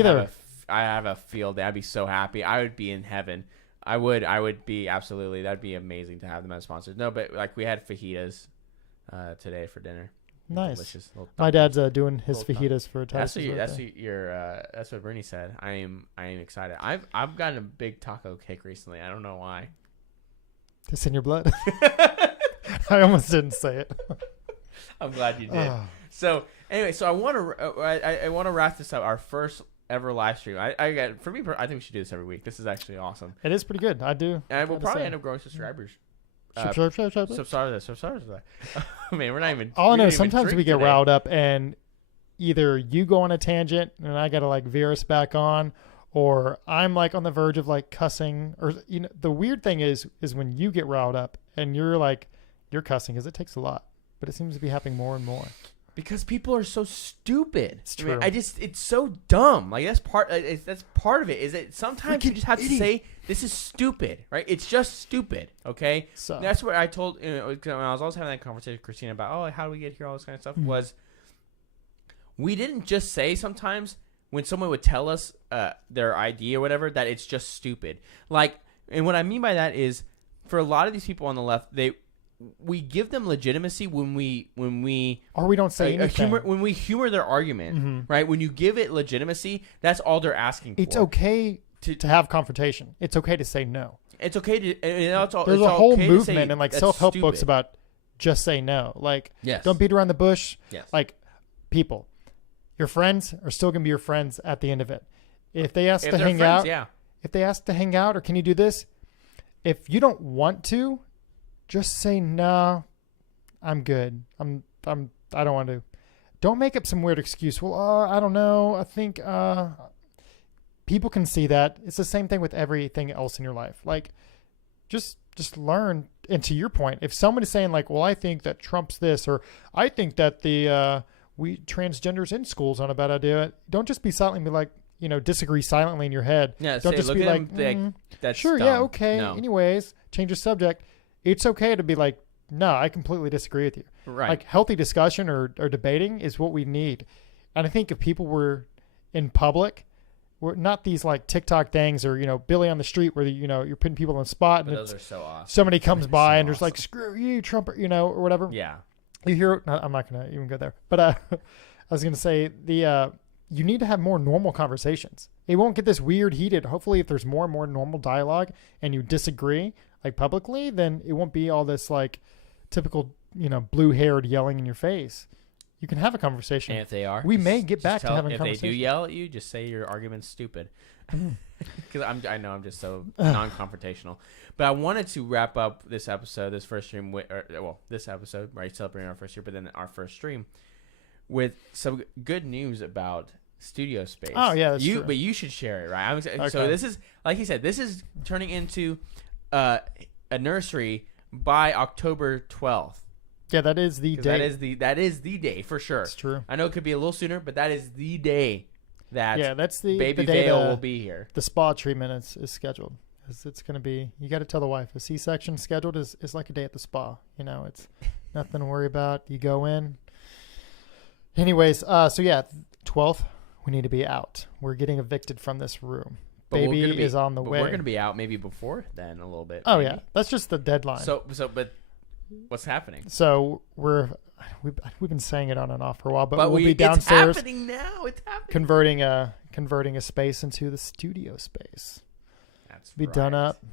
I have a field day. I'd be so happy. I would be in heaven. I would be absolutely. That'd be amazing to have them as sponsors. No, but we had fajitas today for dinner. Nice. Delicious. My dad's doing his fajitas for That's what Bernie said. I am excited. I've gotten a big taco kick recently. I don't know why. It's in your blood. I almost didn't say it. I'm glad you did. So anyway, I want to wrap this up. Our first ever live stream. I think we should do this every week. This is actually awesome. It is pretty good. I do. And we'll probably end up growing subscribers. Subscribers. Man, we're not even. All I know, sometimes we get riled up, and either you go on a tangent, and I gotta veer us back on, or I'm on the verge of cussing, or the weird thing is when you get riled up and you're cussing, because it takes a lot, but it seems to be happening more and more. Because people are so stupid. It's true. It's so dumb. That's part of it. Is that sometimes you just have to say this is stupid, right? It's just stupid. Okay. So that's what I told. When I was always having that conversation with Christina about, how do we get here, all this kind of stuff. Was we didn't just say sometimes when someone would tell us their idea or whatever that it's just stupid. And what I mean by that is, for a lot of these people on the left, we give them legitimacy when we don't say anything. When we humor their argument, right? When you give it legitimacy, that's all they're asking for. It's okay to have confrontation. It's okay to say no. It's okay to. There's a whole movement in self-help books about just say no. Don't beat around the bush. Yes. People, your friends are still gonna be your friends at the end of it. If they ask to hang out, if they ask to hang out, or can you do this? if you don't want to, just say, nah, I'm good. I don't want to. Don't make up some weird excuse. Well, I don't know. I think people can see that. It's the same thing with everything else in your life. Like, just learn. And to your point, if somebody's saying like, well, I think that Trump's this, or I think that the transgenders in schools aren't a bad idea, don't just be silent and be like, disagree silently in your head. Yeah, don't just be like, that's sure, dumb. yeah, okay. No. Anyways, change the subject. It's okay to be like, no, I completely disagree with you. Right. Like healthy discussion or debating is what we need. And I think if people were in public, we're not these like TikTok things or, Billy on the street where, you're putting people on the spot and those are so awesome. Somebody comes by so and there's awesome. like, screw you, Trump, or whatever. Yeah. You hear, no, I'm not going to even go there. But I was going to say you need to have more normal conversations. It won't get this weird heated. Hopefully if there's more and more normal dialogue and you disagree like publicly, then it won't be all this like typical, blue-haired yelling in your face. You can have a conversation. And if they are, we may get back to having a conversation. If they do yell at you, just say your argument's stupid. Because I know I'm just so non-confrontational. But I wanted to wrap up this episode, this first stream, this episode, right, celebrating our first year, but then our first stream, with some good news about studio space. Oh, yeah, that's true. But you should share it, right? Okay. So this is, like he said, this is turning into a nursery by October 12th. Yeah, that is the day. That is the day for sure. It's true. I know it could be a little sooner, but that is the day that that's the Baby day Vale will be here. The spa treatment is scheduled. It's going to be, you got to tell the wife, a C-section scheduled is like a day at the spa. It's nothing to worry about. You go in. Anyways, 12th, we need to be out. We're getting evicted from this room. But Baby is on the way. We're going to be out maybe before then a little bit. Oh, maybe. yeah. That's just the deadline. But what's happening? So we've been saying it on and off for a while, but we'll be it's downstairs. Happening now. It's happening. Converting a space into the studio space. That's be right. done up.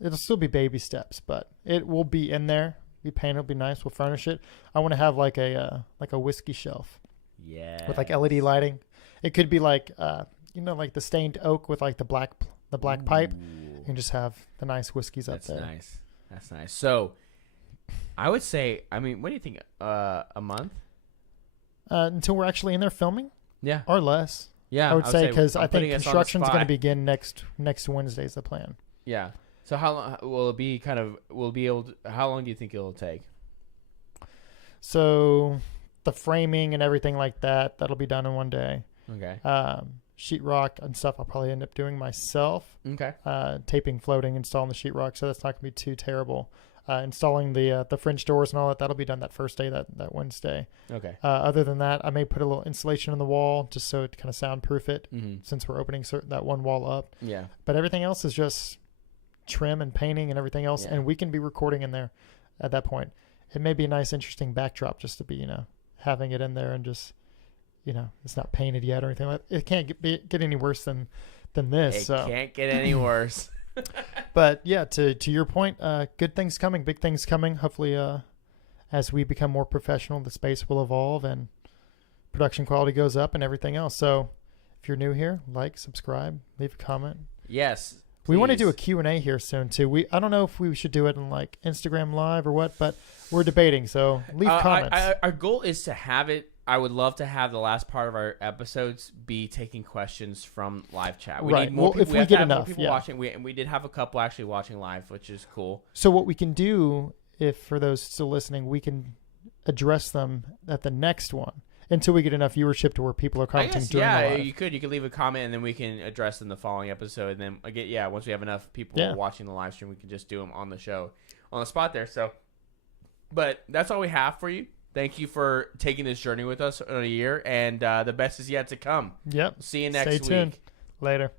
It'll still be baby steps, but it will be in there. Be painted. It'll be nice. We'll furnish it. I want to have like a whiskey shelf. Yeah. With like LED lighting. It could be like like the stained oak with like the black pipe, and just have the nice whiskeys up there. That's nice. So, I would say, what do you think? A month? Until we're actually in there filming? Yeah. Or less. Yeah. I would say, because I think construction's going to be begin next Wednesday is the plan. Yeah. So how long will it be how long do you think it'll take? So the framing and everything like that'll be done in one day. Okay. Sheetrock and stuff I'll probably end up doing myself. Okay. Taping, floating, installing the sheetrock, so that's not going to be too terrible. Installing the French doors and all that'll be done that first day, that Wednesday. Okay. Other than that, I may put a little insulation in the wall just so it kind of soundproof it, since we're opening that one wall up. Yeah. But everything else is just trim and painting and everything else, and we can be recording in there at that point. It may be a nice, interesting backdrop just to be, having it in there and just, it's not painted yet or anything like that. It can't get any worse than this. It can't get any worse. But yeah, to your point, good things coming, big things coming. Hopefully, as we become more professional, the space will evolve and production quality goes up and everything else. So if you're new here, like, subscribe, leave a comment. Yes. Please. We want to do a Q&A here soon too. I don't know if we should do it in like Instagram Live or what, but we're debating. So leave comments. Our goal is to have it. I would love to have the last part of our episodes be taking questions from live chat. We need more people. If we get enough, more people watching. We did have a couple actually watching live, which is cool. So what we can do, if for those still listening, we can address them at the next one until we get enough viewership to where people are commenting during the live. You could leave a comment and then we can address them in the following episode. And then again, once we have enough people watching the live stream, we can just do them on the show, on the spot there. So, but that's all we have for you. Thank you for taking this journey with us in a year, and the best is yet to come. Yep. See you next week. Stay tuned. Later.